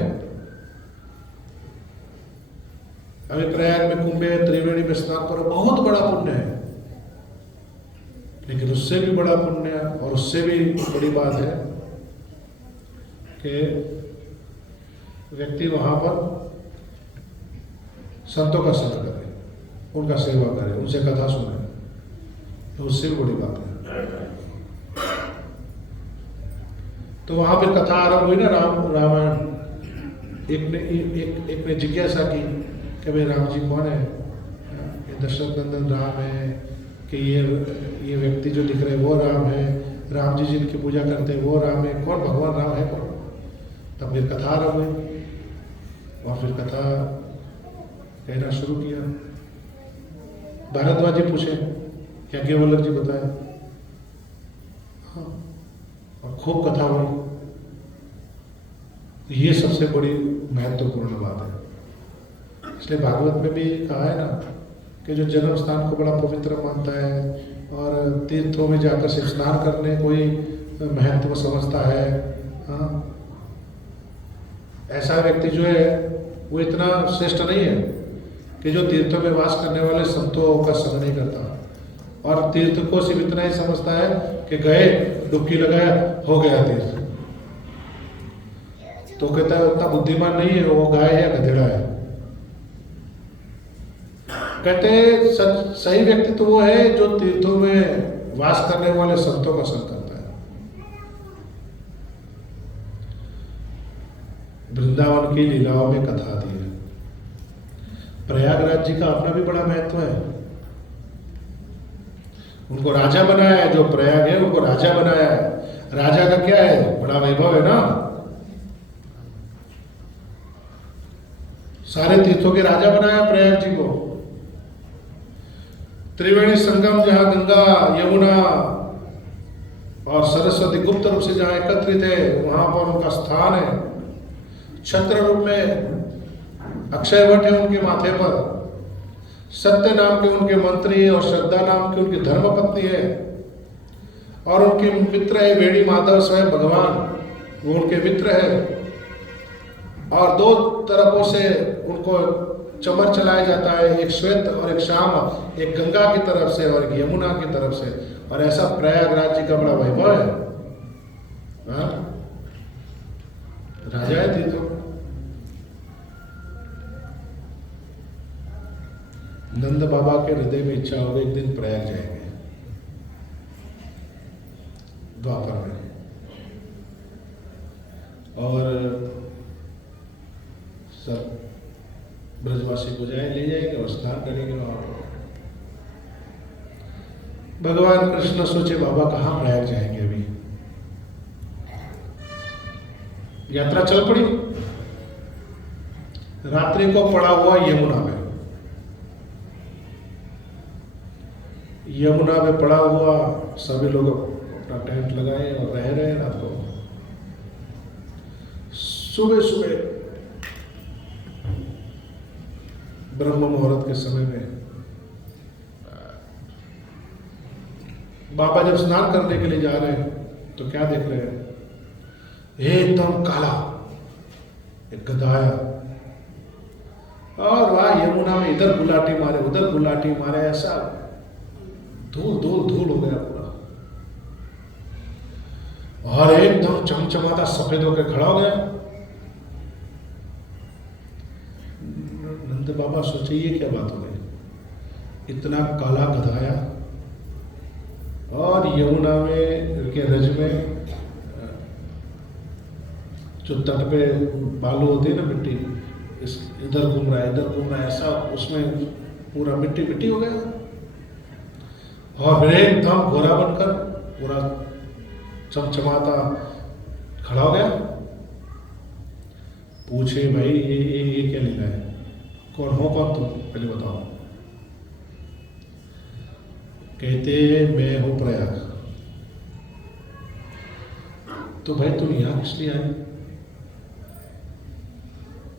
अभी प्रयाग में कुंभ में त्रिवेणी में स्नान करो, बहुत बड़ा पुण्य है। लेकिन उससे भी बड़ा पुण्य और उससे भी बड़ी बात है कि व्यक्ति वहां पर संतों का संग करे, उनका सेवा करे, उनसे कथा सुने, तो उससे भी बड़ी बात है। तो वहां फिर कथा आरंभ हुई ना, रामायण एक ने जिज्ञासा की कि भाई राम जी कौन है, ये दशरथ नंदन राम है कि ये व्यक्ति जो दिख रहे वो राम है, राम जी जिनकी पूजा करते हैं वो राम है, कौन भगवान राम है कौन? तब फिर कथा आरंभ हुई और फिर कथा कहना शुरू किया। भारद्वाज जी पूछे, याज्ञवल्क्य जी बताए, हाँ, और खूब कथा हुई। ये सबसे बड़ी महत्वपूर्ण बात है। इसलिए भागवत में भी कहा है ना कि जो जन्म स्थान को बड़ा पवित्र मानता है और तीर्थों में जाकर से स्नान करने कोई महत्व समझता है, हाँ, ऐसा व्यक्ति जो है वो इतना श्रेष्ठ नहीं है कि जो तीर्थों में वास करने वाले संतों का संग नहीं करता और तीर्थ को सिर्फ इतना ही समझता है कि गए, डुबकी लगाया, हो गया तीर्थ। तो कहता है उतना बुद्धिमान नहीं है, वो गाय है, गधेड़ा है। कहते हैं सही व्यक्ति तो वो है जो तीर्थों में वास करने वाले संतों का संग करता है। वृंदावन की लीलाओं में कथा दी है। प्रयागराज जी का अपना भी बड़ा महत्व है। उनको राजा बनाया है, जो प्रयाग है उनको राजा बनाया है। राजा का क्या है, बड़ा वैभव है ना। सारे तीर्थों के राजा बनाया प्रयाग जी को। त्रिवेणी संगम जहां गंगा, यमुना और सरस्वती गुप्त रूप से जहां एकत्रित है, वहां पर उनका स्थान है। छत्र रूप में अक्षय वट है उनके माथे पर। सत्य नाम के उनके मंत्री और श्रद्धा नाम की उनकी धर्मपत्नी है। और उनके मित्र है वेणी माधव स्वयं भगवान, वो उनके मित्र है। और दो तरफों से उनको चमर चलाया जाता है, एक श्वेत और एक श्याम, एक गंगा की तरफ से और एक यमुना की तरफ से। और ऐसा प्रयागराज जी का बड़ा वैभव है। हाँ? राजा है तीर्थों। नंद बाबा के हृदय में इच्छा हो गई एक दिन प्रयाग जाएंगे, द्वापर में। और सब ब्रजवासी को ले जाएंगे और स्नान करेंगे वहां पर। भगवान कृष्ण सोचे बाबा कहाँ प्रयाग जाएंगे, अभी यात्रा चल पड़ी। रात्रि को पड़ा हुआ यमुना में, यमुना में पड़ा हुआ सभी लोग अपना टेंट लगाए और रह रहे रात को। सुबह सुबह ब्रह्म मुहूर्त के समय में बाबा जब स्नान करने के लिए जा रहे हैं तो क्या देख रहे हैं, एकदम काला एक गधा आया और वह यमुना में इधर गुलाटी मारे उधर गुलाटी मारे, ऐसा धूल धूल धूल हो गया पूरा। और एकदम चमचमाता सफेद होकर खड़ा हो गया। नंद बाबा सोचे ये क्या बात हो गई, इतना काला गधाया और यमुना में के रज में जो तट पे बालू होती है ना, मिट्टी, इस इधर घूम रहा है इधर घूम रहा है, ऐसा उसमें पूरा मिट्टी मिट्टी हो गया। और फिर एकदम घोड़ा बनकर पूरा चमचमाता खड़ा हो गया। पूछे भाई ये क्या लीला है, कौन हो कौन तुम, पहले बताओ। कहते मैं हूं प्रयाग। तो भाई तुम यहां किस लिए आए?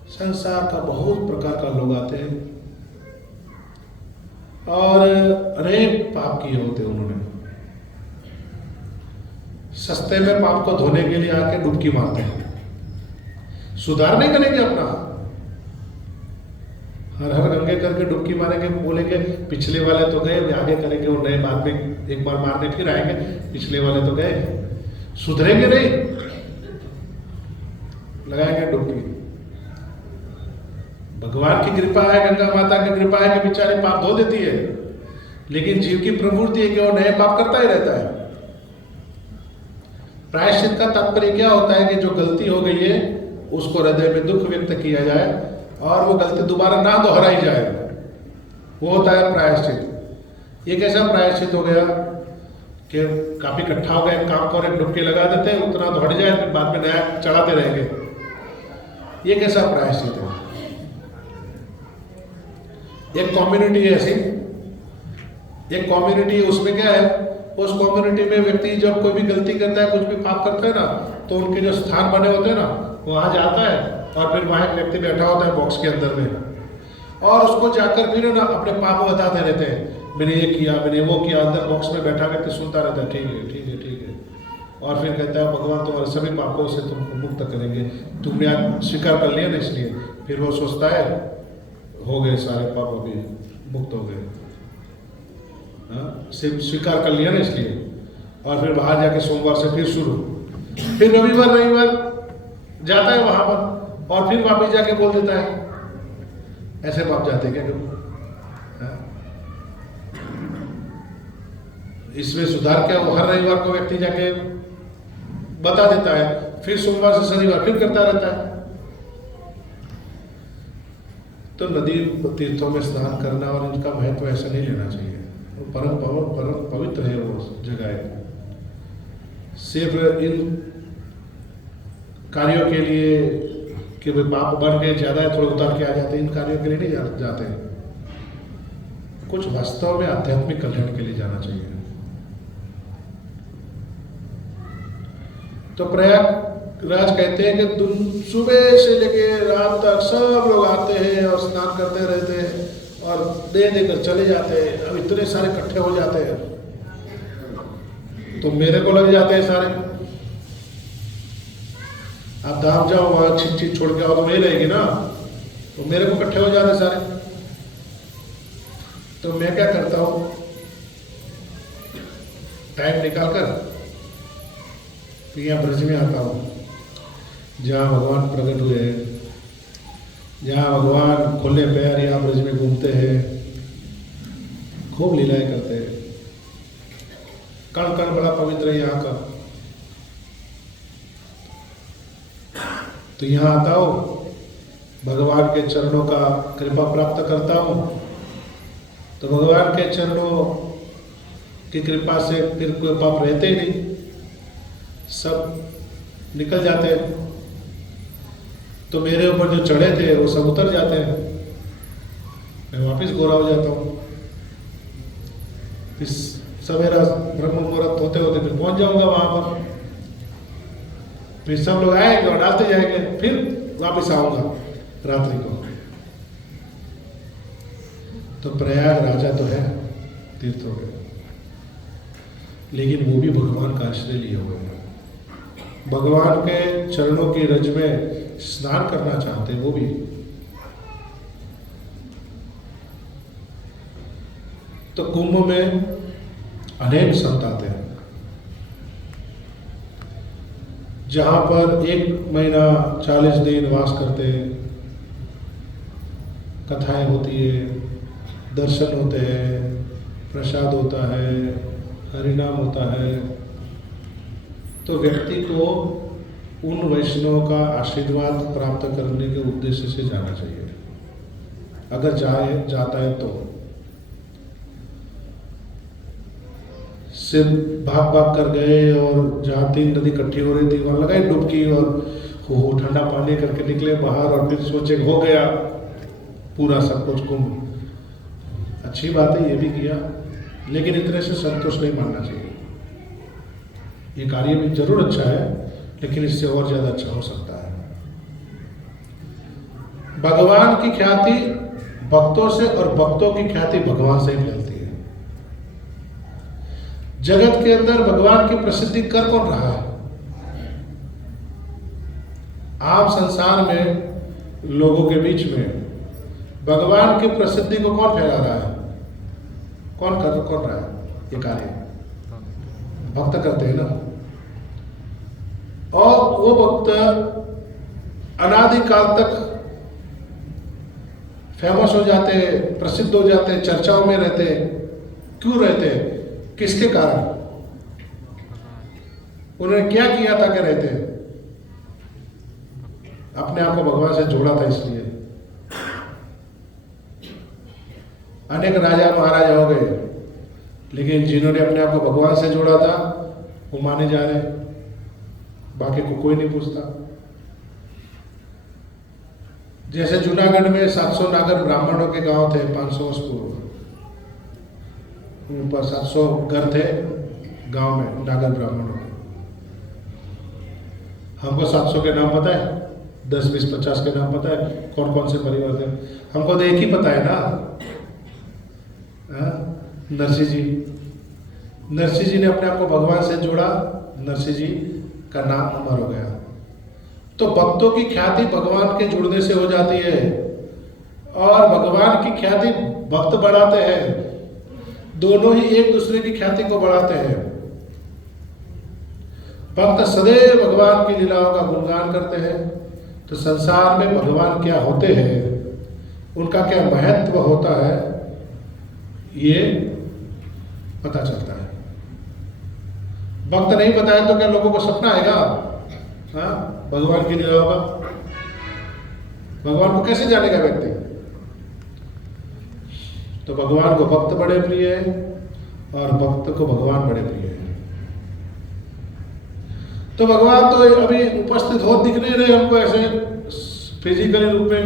संसार का बहुत प्रकार का लोग आते हैं और अनेक पाप किए होते हैं उन्होंने। सस्ते में पाप को धोने के लिए आके डुबकी मारते हैं, सुधार नहीं करेंगे अपना। हर हर गंगे करके डुबकी मारेंगे, बोलेंगे पिछले वाले तो गए, आगे करेंगे और नए बाद में एक बार मारने फिर आएंगे, पिछले वाले तो गए, सुधरेंगे नहीं, लगाएंगे डुबकी। भगवान की कृपा है, गंगा माता की कृपा है कि बेचारे पाप धो देती है, लेकिन जीव की प्रवृत्ति है कि वो नए पाप करता ही रहता है। प्रायश्चित का तात्पर्य क्या होता है कि जो गलती हो गई है उसको हृदय में दुख व्यक्त किया जाए और वो गलती दोबारा ना दोहराई जाए, वो होता है प्रायश्चित। ये कैसा प्रायश्चित हो गया कि काफी इकट्ठा हो गया, एक काम को और एक डुबकी लगा देते हैं, उतना तो हट जाए, फिर बाद में नया चढ़ाते रहेंगे। ये कैसा प्रायश्चित है? एक कम्युनिटी है ऐसी, एक कम्युनिटी, उसमें क्या है, उस कम्युनिटी में व्यक्ति जब कोई भी गलती करता है, कुछ भी पाप करता है ना, तो उनके जो स्थान बने होते हैं ना, वहाँ जाता है और फिर वहाँ एक व्यक्ति बैठा होता है बॉक्स के अंदर में, और उसको जाकर फिर ना अपने पाप बताते रहते हैं, मैंने ये किया, मैंने वो किया। अंदर बॉक्स में बैठा व्यक्ति सुनता रहता है, ठीक है ठीक है ठीक है, और फिर कहता है भगवान तुम्हारे सभी पापों से तुमको मुक्त करेंगे, तुमने आज स्वीकार कर लिया ना, इसलिए फिर वो सोचता है हो गए सारे पाप, अभी मुक्त हो गए, सिर्फ स्वीकार कर लिया ना इसलिए। और फिर बाहर जाके सोमवार से फिर शुरू, फिर रविवार जाता है वहां पर और फिर वापस जाके बोल देता है। ऐसे पाप जाते क्या कभी? इसमें सुधार क्या? वो हर रविवार को व्यक्ति जाके बता देता है, फिर सोमवार से शनिवार फिर करता रहता है। तो नदी तीर्थों में स्नान करना और इनका महत्व ऐसा नहीं लेना चाहिए। परम पवित्र है वो जगह। सिर्फ इन कार्यों के लिए कि वे पाप बढ़ गए, ज्यादा है, थोड़े उतार के आ जाते हैं, इन कार्यों के लिए नहीं जाते। कुछ वास्तव में आध्यात्मिक कल्याण के लिए जाना चाहिए। तो प्रयागराज कहते हैं कि सुबह से लेके रात तक सब लोग आते हैं और स्नान करते रहते हैं और दे देकर चले जाते हैं। अब इतने सारे इकट्ठे हो जाते हैं तो मेरे को लग जाते हैं सारे। आप दाम जाओ वहां चीज छोड़ के आओ तो वही रहेगी ना, तो मेरे को इकट्ठे हो जाते सारे। तो मैं क्या करता हूं, टाइम निकाल कर यहाँ ब्रज में आता हूँ जहाँ भगवान प्रकट हुए हैं, जहाँ भगवान खुले पैर यहाँ ब्रज में घूमते हैं, खूब लीलाएं करते हैं। कण कण बड़ा पवित्र है यहाँ का। तो यहाँ आता हूँ, भगवान के चरणों का कृपा प्राप्त करता हूँ। तो भगवान के चरणों की कृपा से फिर कोई पाप रहते ही नहीं, सब निकल जाते हैं। तो मेरे ऊपर जो चढ़े थे वो सब उतर जाते हैं, मैं वापस गोरा हो जाता हूँ। फिर सवेरा ब्रह्म मुहूर्त होते होते फिर पहुंच जाऊंगा वहां पर, फिर सब लोग आएंगे और डालते जाएंगे, फिर वापस आऊंगा रात्रि को। तो प्रयाग राजा तो है तीर्थों के, लेकिन वो भी भगवान का आश्रय लिए हुए हैं। भगवान के चरणों की रज में स्नान करना चाहते हैं वो भी। तो कुंभ में अनेक संत आते हैं, जहां पर 1 महीना 40 दिन वास करते हैं, कथाएं होती है, दर्शन होते हैं, प्रसाद होता है, हरिनाम होता है। तो व्यक्ति को उन वैष्णवों का आशीर्वाद प्राप्त करने के उद्देश्य से जाना चाहिए, अगर जाता है तो। सिर्फ भाग कर गए और जहाँ 3 नदी इकट्ठी हो रही थी वहां लगाई डुबकी और हो ठंडा पानी करके निकले बाहर और फिर सोचे हो गया पूरा सब कुछ कुंभ। अच्छी बात है, ये भी किया, लेकिन इतने से संतोष नहीं मानना चाहिए। ये कार्य भी जरूर अच्छा है, लेकिन इससे और ज्यादा अच्छा हो सकता है। भगवान की ख्याति भक्तों से और भक्तों की ख्याति भगवान से ही फैलती है। जगत के अंदर भगवान की प्रसिद्धि कर कौन रहा है? आम संसार में लोगों के बीच में भगवान की प्रसिद्धि को कौन फैला रहा है? कौन रहा है ये कार्य? भक्त करते हैं ना। और वो भक्त अनादिकाल तक फेमस हो जाते, प्रसिद्ध हो जाते, चर्चाओं में रहते। क्यों रहते? किसके कारण? उन्होंने क्या किया था कि रहते? अपने आप को भगवान से जोड़ा था इसलिए। अनेक राजा महाराजा हो गए, लेकिन जिन्होंने अपने आप को भगवान से जोड़ा था वो माने जा रहे, बाकी को कोई नहीं पूछता। जैसे जूनागढ़ में 700 नागर ब्राह्मणों के गांव थे 500 वर्ष पूर्व, उन पर 700 घर थे गांव में नागर ब्राह्मणों के। हमको 700 के नाम पता है, 10, 20, 50 के नाम पता है, कौन कौन से परिवार थे? हमको तो एक ही पता है ना, नरसिंह जी। नरसिंह जी ने अपने आप को भगवान से जोड़ा, नरसिंह जी का नाम अमर हो गया। तो भक्तों की ख्याति भगवान के जुड़ने से हो जाती है, और भगवान की ख्याति भक्त बढ़ाते हैं, दोनों ही एक दूसरे की ख्याति को बढ़ाते हैं। भक्त सदैव भगवान की लीलाओं का गुणगान करते हैं, तो संसार में भगवान क्या होते हैं, उनका क्या महत्व होता है, ये पता चलता है। भक्त नहीं बताए तो क्या लोगों को सपना आएगा? हाँ, भगवान की लीलाओं का भगवान को कैसे जानेगा व्यक्ति? तो भगवान को भक्त बड़े प्रिय है और भक्त को भगवान बड़े प्रिय है। तो भगवान तो अभी उपस्थित हो दिख नहीं रहे हमको ऐसे फिजिकली रूप में,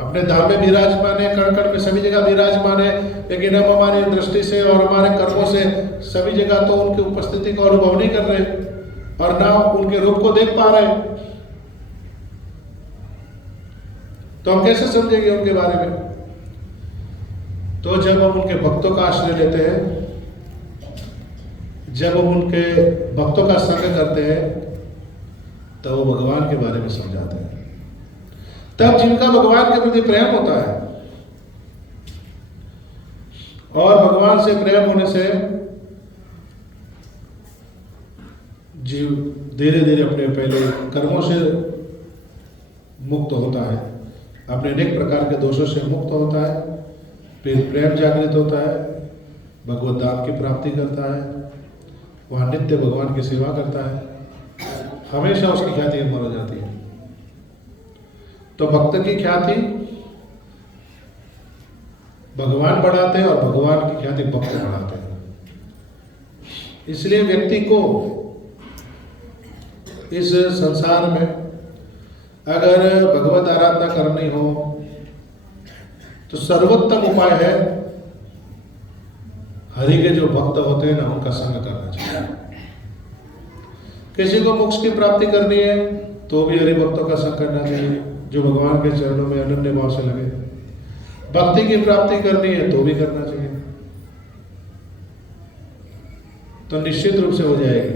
अपने धाम में विराजमान है, कण कण में सभी जगह विराजमान है, लेकिन हम हमारी दृष्टि से और हमारे कर्मों से सभी जगह तो उनकी उपस्थिति को अनुभव नहीं कर रहे और ना उनके रूप को देख पा रहे। तो हम कैसे समझेंगे उनके बारे में? तो जब हम उनके भक्तों का आश्रय लेते हैं, जब हम उनके भक्तों का संग करते हैं, तो वो भगवान के बारे में समझाते हैं। तब जिनका भगवान के प्रति प्रेम होता है, और भगवान से प्रेम होने से जीव धीरे धीरे अपने पहले कर्मों से मुक्त होता है, अपने अनेक प्रकार के दोषों से मुक्त होता है, फिर प्रेम जागृत होता है, भगवत धाम की प्राप्ति करता है, वहाँ नित्य भगवान की सेवा करता है, हमेशा उसकी ख्याति अमर हो जाती है। तो भक्त की ख्याति भगवान बढ़ाते हैं और भगवान की ख्याति भक्त बढ़ाते हैं। इसलिए व्यक्ति को इस संसार में अगर भगवत आराधना करनी हो तो सर्वोत्तम उपाय है हरि के जो भक्त होते हैं ना, उनका संग करना चाहिए। किसी को मोक्ष की प्राप्ति करनी है तो भी हरि भक्तों का संग करना चाहिए, जो भगवान के चरणों में अनन्य भाव से लगे। भक्ति की प्राप्ति करनी है तो भी करना चाहिए, तो निश्चित रूप से हो जाएगी।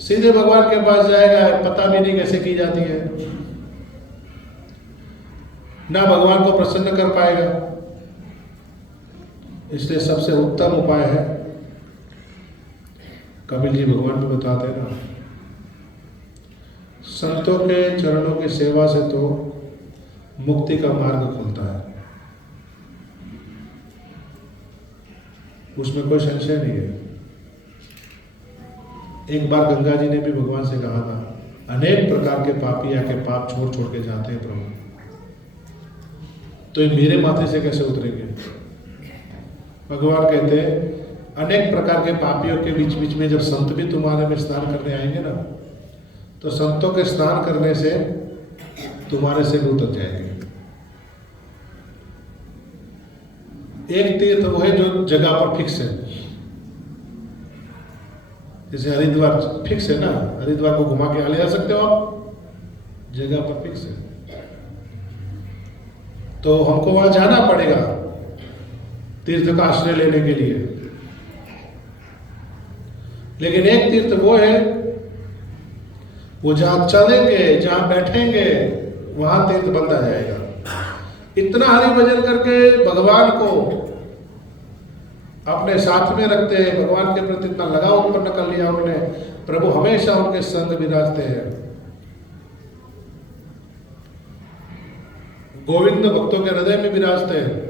सीधे भगवान के पास जाएगा, पता भी नहीं कैसे की जाती है, ना भगवान को प्रसन्न कर पाएगा। इसलिए सबसे उत्तम उपाय है, कबीर जी भगवान को बताते हैं ना, संतों के चरणों की सेवा से तो मुक्ति का मार्ग खुलता है, उसमें कोई संशय नहीं है। एक बार गंगा जी ने भी भगवान से कहा था, अनेक प्रकार के पापी आके पाप छोड़ छोड़ के जाते हैं प्रभु, तो ये मेरे माथे से कैसे उतरेंगे? भगवान कहते हैं, अनेक प्रकार के पापियों के बीच बीच में जब संत भी तुम्हारे में स्नान करने आएंगे ना, तो संतों के स्नान करने से तुम्हारे से भी उतर जाएंगे। एक तीर्थ वो है जो जगह पर फिक्स है, जैसे हरिद्वार फिक्स है ना, हरिद्वार को घुमा के ले जा सकते हो आप, जगह पर फिक्स है, तो हमको वहां जाना पड़ेगा तीर्थ का आश्रय लेने के लिए। लेकिन एक तीर्थ वो है, वो जहां चलेंगे, जहां बैठेंगे, वहां तीर्थ बनता जाएगा। इतना हरि भजन करके भगवान को अपने साथ में रखते हैं, भगवान के प्रति इतना लगाव उत्पन्न कर लिया उन्होंने, प्रभु हमेशा उनके संग विराजते हैं। गोविंद भक्तों के हृदय में विराजते हैं।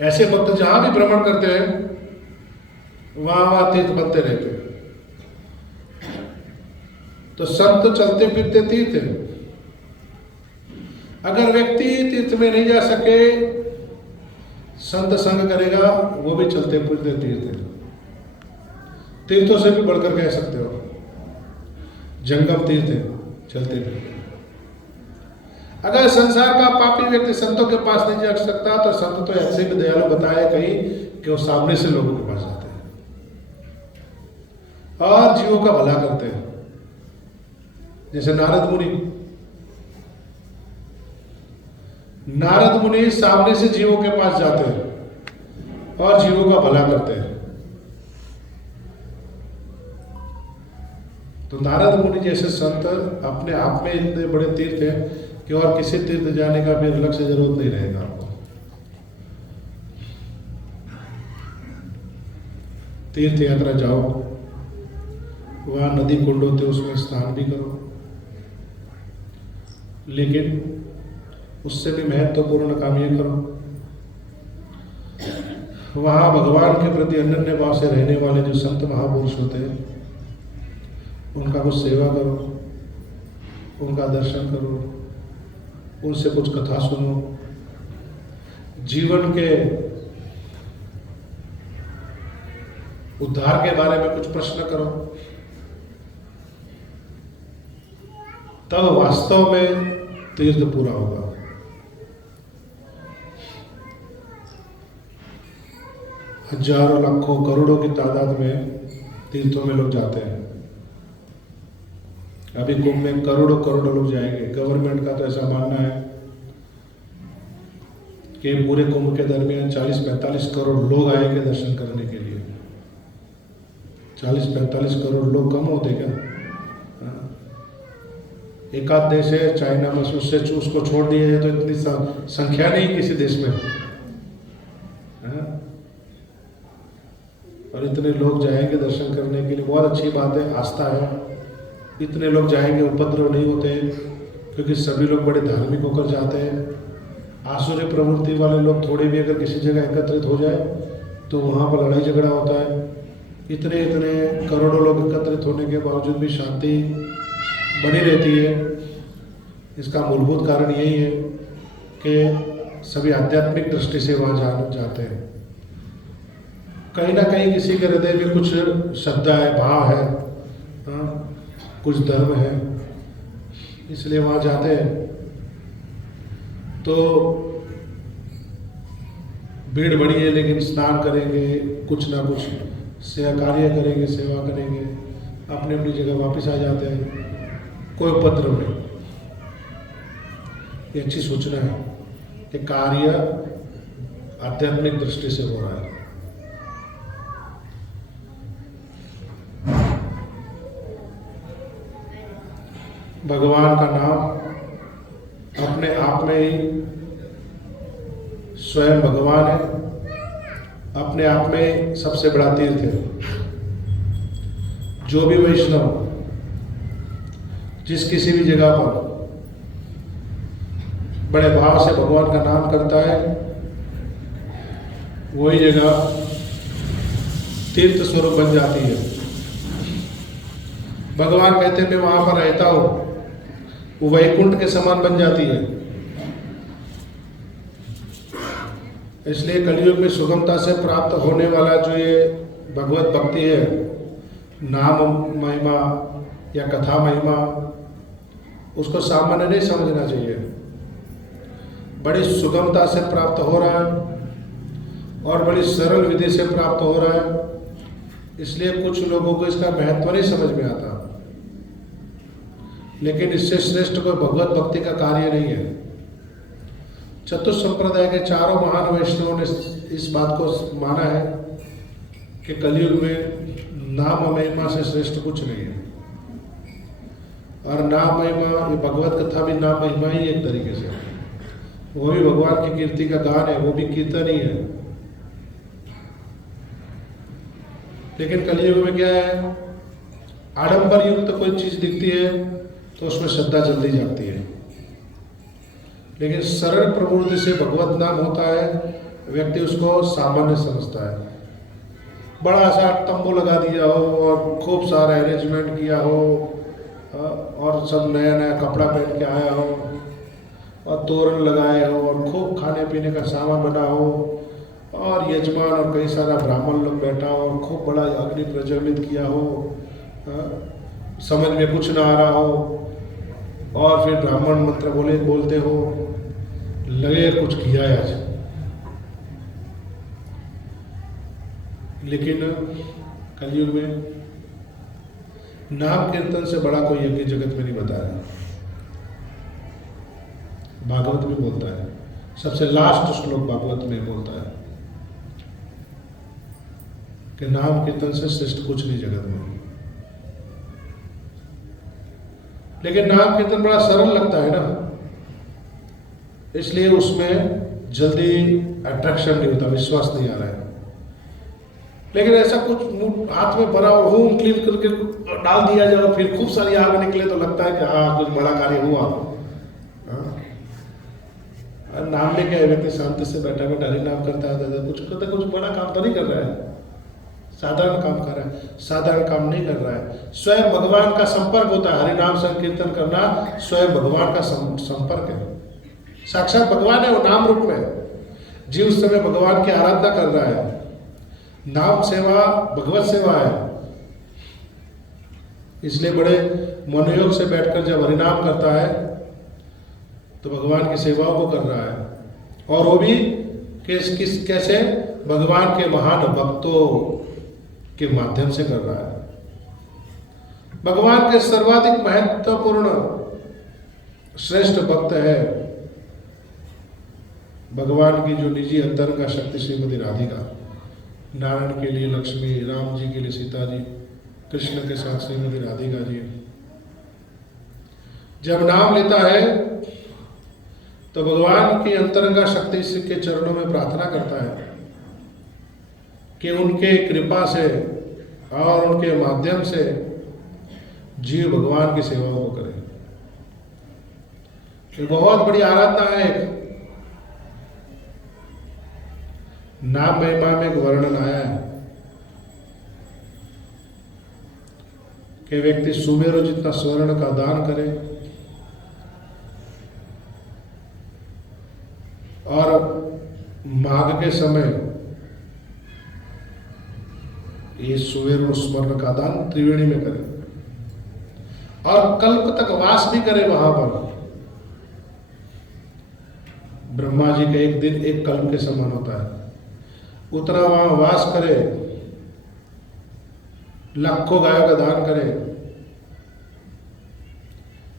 ऐसे भक्त जहां भी भ्रमण करते हैं, वहां तीर्थ बनते रहते हैं। तो संत चलते फिरते तीर्थ है। अगर व्यक्ति तीर्थ में नहीं जा सके, संत संग करेगा, वो भी चलते फिरते तीर्थ है। तीर्थों से भी बढ़कर कह सकते हो, जंगम तीर्थ है, चलते फिरते। अगर संसार का पापी व्यक्ति संतों के पास नहीं जा सकता, तो संत तो ऐसे भी दयालु बताए कहीं कि वो सामने से लोगों के पास जाते हैं और जीवों का भला करते हैं। जैसे नारद मुनि सामने से जीवों के पास जाते हैं और जीवों का भला करते हैं। तो नारद मुनि जैसे संत अपने आप में इतने बड़े तीर्थ हैं कि और किसी तीर्थ जाने का भी अलग से जरूरत नहीं रहेगा आपको। तीर्थ यात्रा जाओ, वहां नदी कुंड होते उसमें स्नान भी करो, लेकिन उससे भी महत्वपूर्ण काम ये करो, वहां भगवान के प्रति अनन्य भाव से रहने वाले जो संत महापुरुष होते हैं उनका कुछ सेवा करो, उनका दर्शन करो, उनसे कुछ कथा सुनो, जीवन के उद्धार के बारे में कुछ प्रश्न करो, तब वास्तव में तीर्थ पूरा होगा। हजारों लाखों करोड़ों की तादाद में तीर्थों में लोग जाते हैं। अभी कुंभ में करोड़ों लोग जाएंगे। गवर्नमेंट का तो ऐसा मानना है कि पूरे कुंभ के दरमियान 40-45 करोड़ लोग आएंगे दर्शन करने के लिए। 40-45 करोड़ लोग कम होते क्या? एक आध देश है चाइना, बस उसको छोड़ दिया जाए तो इतनी संख्या नहीं किसी देश में, और इतने लोग जाएंगे दर्शन करने के लिए। बहुत अच्छी बात है, आस्था है। इतने लोग जाएंगे, उपद्रव नहीं होते, क्योंकि सभी लोग बड़े धार्मिक होकर जाते हैं। आसुरी प्रवृत्ति वाले लोग थोड़े भी अगर किसी जगह एकत्रित हो जाए तो वहाँ पर लड़ाई झगड़ा होता है। इतने करोड़ों लोग एकत्रित होने के बावजूद भी शांति बनी रहती है। इसका मूलभूत कारण यही है कि सभी आध्यात्मिक दृष्टि से वहाँ जाते हैं। कहीं ना कहीं किसी के हृदय में कुछ श्रद्धा है, भाव है, कुछ धर्म है, इसलिए वहाँ जाते हैं। तो भीड़ बड़ी है, लेकिन स्नान करेंगे, कुछ ना कुछ कार्य करेंगे, सेवा करेंगे, अपनी अपनी जगह वापस आ जाते हैं, कोई उपद्रव नहीं। ये अच्छी सूचना है कि कार्य आध्यात्मिक दृष्टि से हो रहा है। भगवान का नाम अपने आप में ही स्वयं भगवान है, अपने आप में सबसे बड़ा तीर्थ है। जो भी वैष्णव जिस किसी भी जगह पर बड़े भाव से भगवान का नाम करता है, वही जगह तीर्थ स्वरूप बन जाती है। भगवान कहते हैं मैं वहां पर रहता हूं, वो वैकुंठ के समान बन जाती है। इसलिए कलयुग में सुगमता से प्राप्त होने वाला जो ये भगवत भक्ति है, नाम महिमा या कथा महिमा, उसको सामान्य नहीं समझना चाहिए। बड़ी सुगमता से प्राप्त हो रहा है और बड़ी सरल विधि से प्राप्त हो रहा है, इसलिए कुछ लोगों को इसका महत्व नहीं समझ में आता। लेकिन इससे श्रेष्ठ कोई भगवत भक्ति का कार्य नहीं है। चतुर्संप्रदाय के चारों महान वैष्णवों ने इस बात को माना है कि कलयुग में नाम महिमा से श्रेष्ठ कुछ नहीं है। और नाम महिमा, ये भगवत कथा भी नाम महिमा ही एक तरीके से, वो भी भगवान की कीर्ति का गान है, वो भी कीर्तन ही है। लेकिन कलयुग में क्या है, आडंबर युक्त कोई चीज दिखती है तो उसमें श्रद्धा जल्दी जाती है। लेकिन सरल प्रवृत्ति से भगवत नाम होता है, व्यक्ति उसको सामान्य समझता है। बड़ा सा तंबू लगा दिया हो और खूब सारा अरेंजमेंट किया हो और सब नया नया कपड़ा पहन के आया हो और तोरण लगाए हो और खूब खाने पीने का सामान बना हो और यजमान और कई सारा ब्राह्मण लोग बैठा हो और खूब बड़ा अग्नि प्रज्वलित किया हो, समझ में कुछ ना आ रहा हो और फिर ब्राह्मण मंत्र बोलते हो, लगे कुछ किया है आज। लेकिन कलयुग में नाम कीर्तन से बड़ा कोई यज्ञ जगत में नहीं बताया। भागवत में बोलता है, सबसे लास्ट श्लोक भागवत में बोलता है कि नाम कीर्तन से श्रेष्ठ कुछ नहीं जगत में। लेकिन नाम कीर्तन बड़ा सरल लगता है ना, इसलिए उसमें जल्दी अट्रैक्शन नहीं होता, विश्वास नहीं आ रहा है। लेकिन ऐसा कुछ हाथ में भरा और होम क्लीन करके डाल दिया जाए फिर खूब सारी आग निकले तो लगता है कि हाँ कुछ बड़ा कार्य हुआ। नाम लेके आए व्यक्ति शांति से बैठा बैठा हरि नाम करता है, कुछ बड़ा काम तो नहीं कर रहा है, साधारण काम कर रहा है। साधारण काम नहीं कर रहा है, स्वयं भगवान का संपर्क होता है। हरि नाम संकीर्तन करना स्वयं भगवान का संपर्क है, साक्षात भगवान है वो नाम रूप में। जीव उस समय भगवान की आराधना कर रहा है। नाम सेवा भगवत सेवा है, इसलिए बड़े मनोयोग से बैठकर जब हरिनाम करता है तो भगवान की सेवाओं को कर रहा है। और वो भी कैसे भगवान के महान भक्तों के माध्यम से कर रहा है। भगवान के सर्वाधिक महत्वपूर्ण श्रेष्ठ भक्त है भगवान की जो निजी अंतरंगा शक्ति श्रीमती राधिका। नारायण के लिए लक्ष्मी, राम जी के लिए सीता जी, कृष्ण के साथ श्रीमती राधिका जी। जब नाम लेता है तो भगवान की अंतरंगा शक्ति के चरणों में प्रार्थना करता है कि उनके कृपा से और उनके माध्यम से जीव भगवान की सेवाओं को करे। ये बहुत बड़ी आराधना है। नाम महिमा में एक वर्णन आया है कि व्यक्ति सुमेरु जितना स्वर्ण का दान करे और माघ के समय ये सुमेरु स्वर्ण का दान त्रिवेणी में करे और कल्प तक वास भी करे वहां पर। ब्रह्मा जी का एक दिन एक कल्प के समान होता है, उतना वहां वास करे, लाखों गायों का दान करे।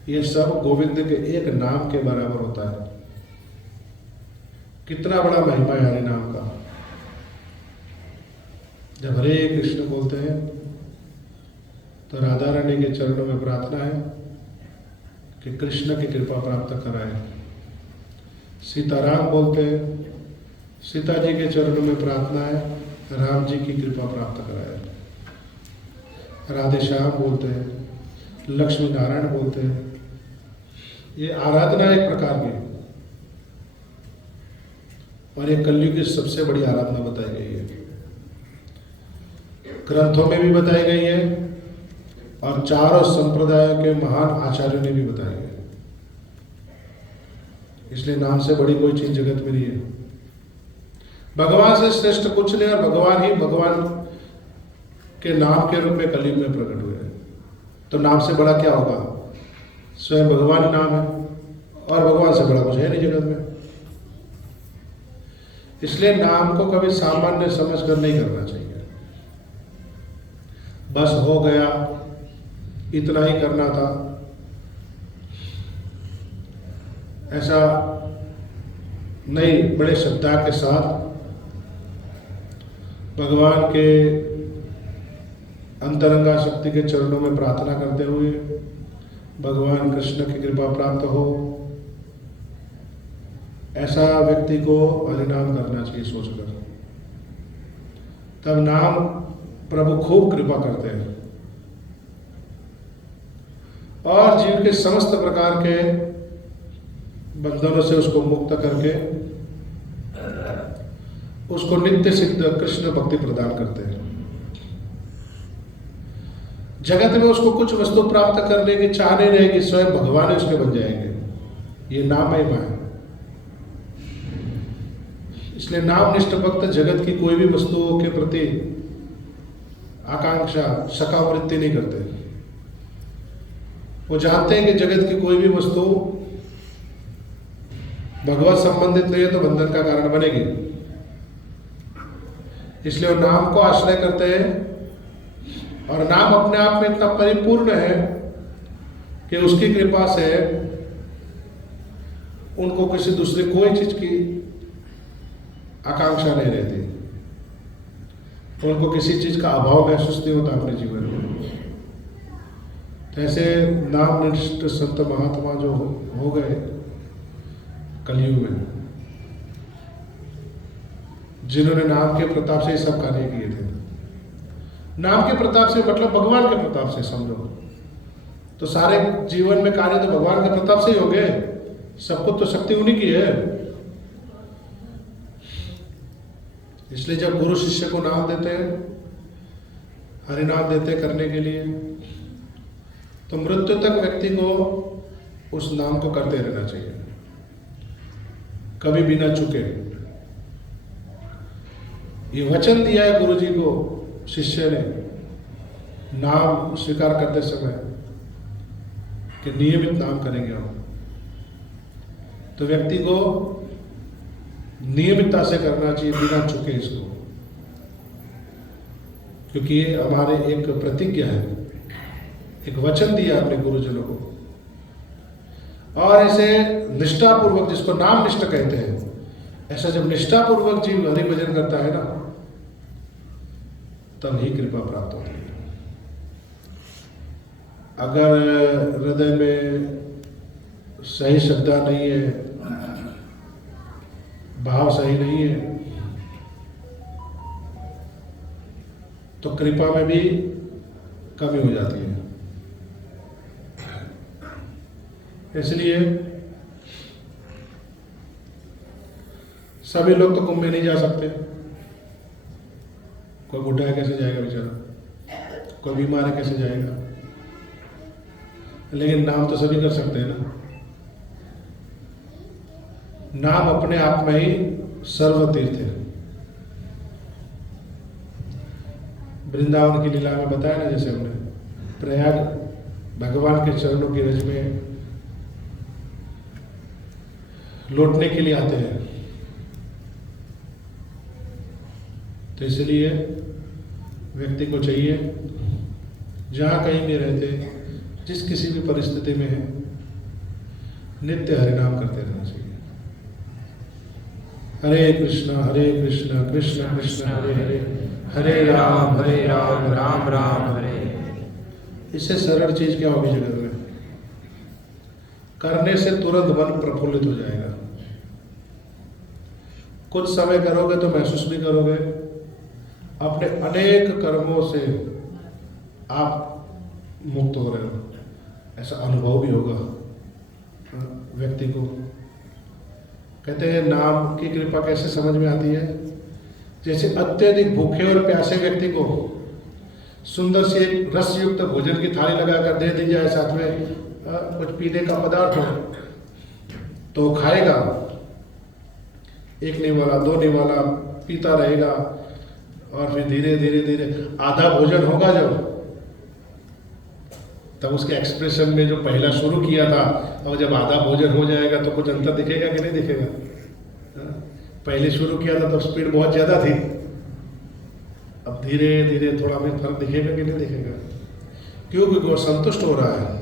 ये सब गोविंद के एक नाम के बराबर होता है। कितना बड़ा महिमा है हरि नाम का। जब हरे कृष्ण बोलते हैं तो राधा रानी के चरणों में प्रार्थना है कि कृष्ण की कृपा प्राप्त कराए। सीताराम बोलते हैं, सीता जी के चरणों में प्रार्थना है राम जी की कृपा प्राप्त कराए। राधे श्याम बोलते हैं, लक्ष्मी नारायण बोलते हैं। ये आराधना एक प्रकार की और ये कलयुग की सबसे बड़ी आराधना बताई गई है। ग्रंथों में भी बताई गई है और चारों संप्रदायों के महान आचार्यों ने भी बताई है। इसलिए नाम से बड़ी कोई चीज जगत में नहीं है। भगवान से श्रेष्ठ कुछ नहीं और भगवान ही भगवान के नाम के रूप में कलयुग में प्रकट हुए हैं। तो नाम से बड़ा क्या होगा? स्वयं भगवान ही नाम है और भगवान से बड़ा कुछ है नहीं जगत में। इसलिए नाम को कभी सामान्य समझकर नहीं करना चाहिए। बस हो गया, इतना ही करना था, ऐसा नहीं। बड़े श्रद्धा के साथ भगवान के अंतरंगा शक्ति के चरणों में प्रार्थना करते हुए भगवान कृष्ण की कृपा प्राप्त हो, ऐसा व्यक्ति को हरिनाम करना चाहिए सोचकर। तब नाम प्रभु खूब कृपा करते हैं और जीव के समस्त प्रकार के बंधनों से उसको मुक्त करके उसको नित्य सिद्ध कृष्ण भक्ति प्रदान करते हैं। जगत में उसको कुछ वस्तु प्राप्त करने की चाह नहीं रहेगी, स्वयं भगवान ही उसके बन जाएंगे। ये नाम महिमा है। इसलिए नामनिष्ठ भक्त जगत की कोई भी वस्तुओं के प्रति आकांक्षा शकावृत्ति नहीं करते। वो जानते हैं कि जगत की कोई भी वस्तु भगवत संबंधित नहीं है तो बंधन का कारण बनेगी। इसलिए वो नाम को आश्रय करते हैं, और नाम अपने आप में इतना परिपूर्ण है कि उसकी कृपा से उनको किसी दूसरी कोई चीज की आकांक्षा नहीं रहती, उनको किसी चीज का अभाव महसूस नहीं होता अपने जीवन में। तो ऐसे नामनिष्ठ संत महात्मा जो हो गए कलयुग में, जिन्होंने नाम के प्रताप से सब कार्य किए थे। नाम के प्रताप से मतलब भगवान के प्रताप से समझो, तो सारे जीवन में कार्य तो भगवान के प्रताप से ही हो गए। सबको तो शक्ति उन्हीं की है। इसलिए जब गुरु शिष्य को नाम देते हैं, हरि नाम देते हैं करने के लिए, तो मृत्यु तक व्यक्ति को उस नाम को करते रहना चाहिए, कभी बिना चुके। ये वचन दिया है गुरु जी को शिष्य ने नाम स्वीकार करते समय कि नियमित नाम करेंगे हम। तो व्यक्ति को नियमितता से करना चाहिए बिना चुके इसको, क्योंकि ये हमारे एक प्रतिज्ञा है, एक वचन दिया अपने गुरुजनों को। और ऐसे निष्ठापूर्वक, जिसको नाम निष्ठ कहते हैं, ऐसा जब निष्ठापूर्वक जीव हरि भजन करता है ना, तब ही कृपा प्राप्त होती है। अगर हृदय में सही श्रद्धा नहीं है, भाव सही नहीं है, तो कृपा में भी कमी हो जाती है। इसलिए सभी लोग तो कुंभ में नहीं जा सकते। कोई बूढ़ा है कैसे जाएगा बेचारा, कोई बीमार है कैसे जाएगा, लेकिन नाम तो सभी कर सकते हैं ना। नाम अपने आप में ही सर्व तीर्थ है। वृंदावन की लीला में बताया ना, जैसे हमने प्रयाग भगवान के चरणों की रज में लौटने के लिए आते हैं। तो इसलिए व्यक्ति को चाहिए, जहाँ कहीं भी रहते, जिस किसी भी परिस्थिति में है, नित्य हरिनाम करते रहना चाहिए। हरे कृष्ण कृष्ण कृष्ण हरे हरे, हरे राम राम राम हरे। इससे सरल चीज क्या होगी जगत में? करने से तुरंत मन प्रफुल्लित हो जाएगा। कुछ समय करोगे तो महसूस भी करोगे, अपने अनेक कर्मों से आप मुक्त हो रहे हो, ऐसा अनुभव भी होगा व्यक्ति को। कहते हैं नाम की कृपा कैसे समझ में आती है? जैसे अत्यधिक भूखे और प्यासे व्यक्ति को सुंदर से एक रसयुक्त भोजन की थाली लगाकर दे दी जाए, साथ में कुछ पीने का पदार्थ हो, तो खाएगा। एक निवाला, दो निवाला पीता रहेगा, और फिर धीरे धीरे धीरे आधा भोजन होगा जब, तब उसके एक्सप्रेशन में जो पहला शुरू किया था, और जब आधा भोजन हो जाएगा तो कुछ अंतर दिखेगा कि नहीं दिखेगा? पहले शुरू किया था तो स्पीड बहुत ज़्यादा थी, अब धीरे धीरे थोड़ा भी फर्क दिखेगा कि नहीं दिखेगा? क्यों? क्योंकि वो संतुष्ट हो रहा है।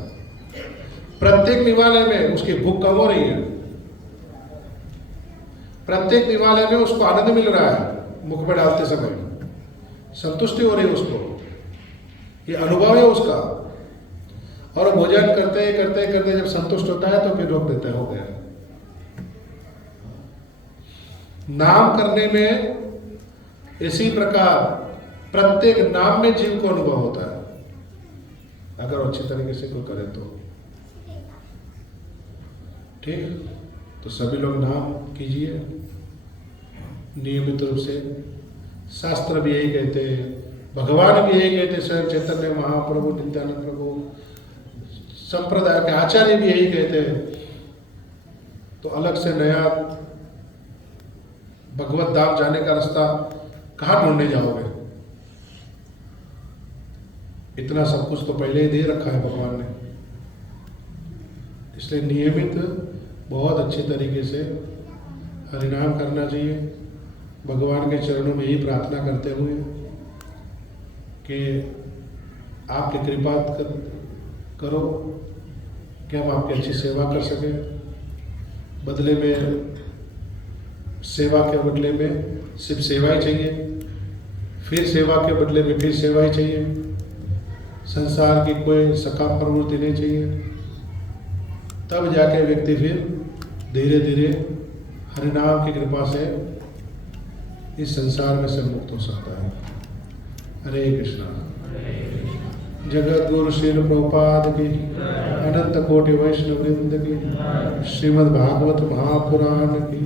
प्रत्येक निवाले में उसकी भूख कम हो रही है, प्रत्येक निवाले में उसको आनंद मिल रहा है, मुख में डालते समय संतुष्टि हो रही है उसको, ये अनुभव है उसका। और भोजन करते करते करते जब संतुष्ट होता है तो फिर रोक देता है, हो गया। नाम करने में इसी प्रकार प्रत्येक नाम में जीव को अनुभव होता है, अगर अच्छी तरीके से कोई करे तो। ठीक, तो सभी लोग नाम कीजिए नियमित रूप से। शास्त्र भी यही कहते हैं, भगवान भी यही कहते, स्वयं चैतन्य महाप्रभु, नित्यानंद प्रभु, संप्रदाय के आचार्य भी यही कहते हैं। तो अलग से नया भगवत धाम जाने का रास्ता कहाँ ढूंढने जाओगे? इतना सब कुछ तो पहले ही दे रखा है भगवान ने। इसलिए नियमित बहुत अच्छे तरीके से हरिनाम करना चाहिए। भगवान के चरणों में यही प्रार्थना करते हुए कि आपकी कृपा करो कि हम आपकी अच्छी सेवा कर सकें। बदले में, सेवा के बदले में सिर्फ सेवा ही चाहिए, फिर सेवा के बदले में फिर सेवा ही चाहिए, संसार की कोई सकाम प्रवृत्ति नहीं चाहिए। तब जाके व्यक्ति फिर धीरे धीरे हरिनाम की कृपा से इस संसार में से मुक्त हो सकता है। हरे कृष्णा। जगत गुरु श्रील प्रभुपाद की, अनंत कोटि वैष्णव वृंद की, श्रीमद् भागवत महापुराण की।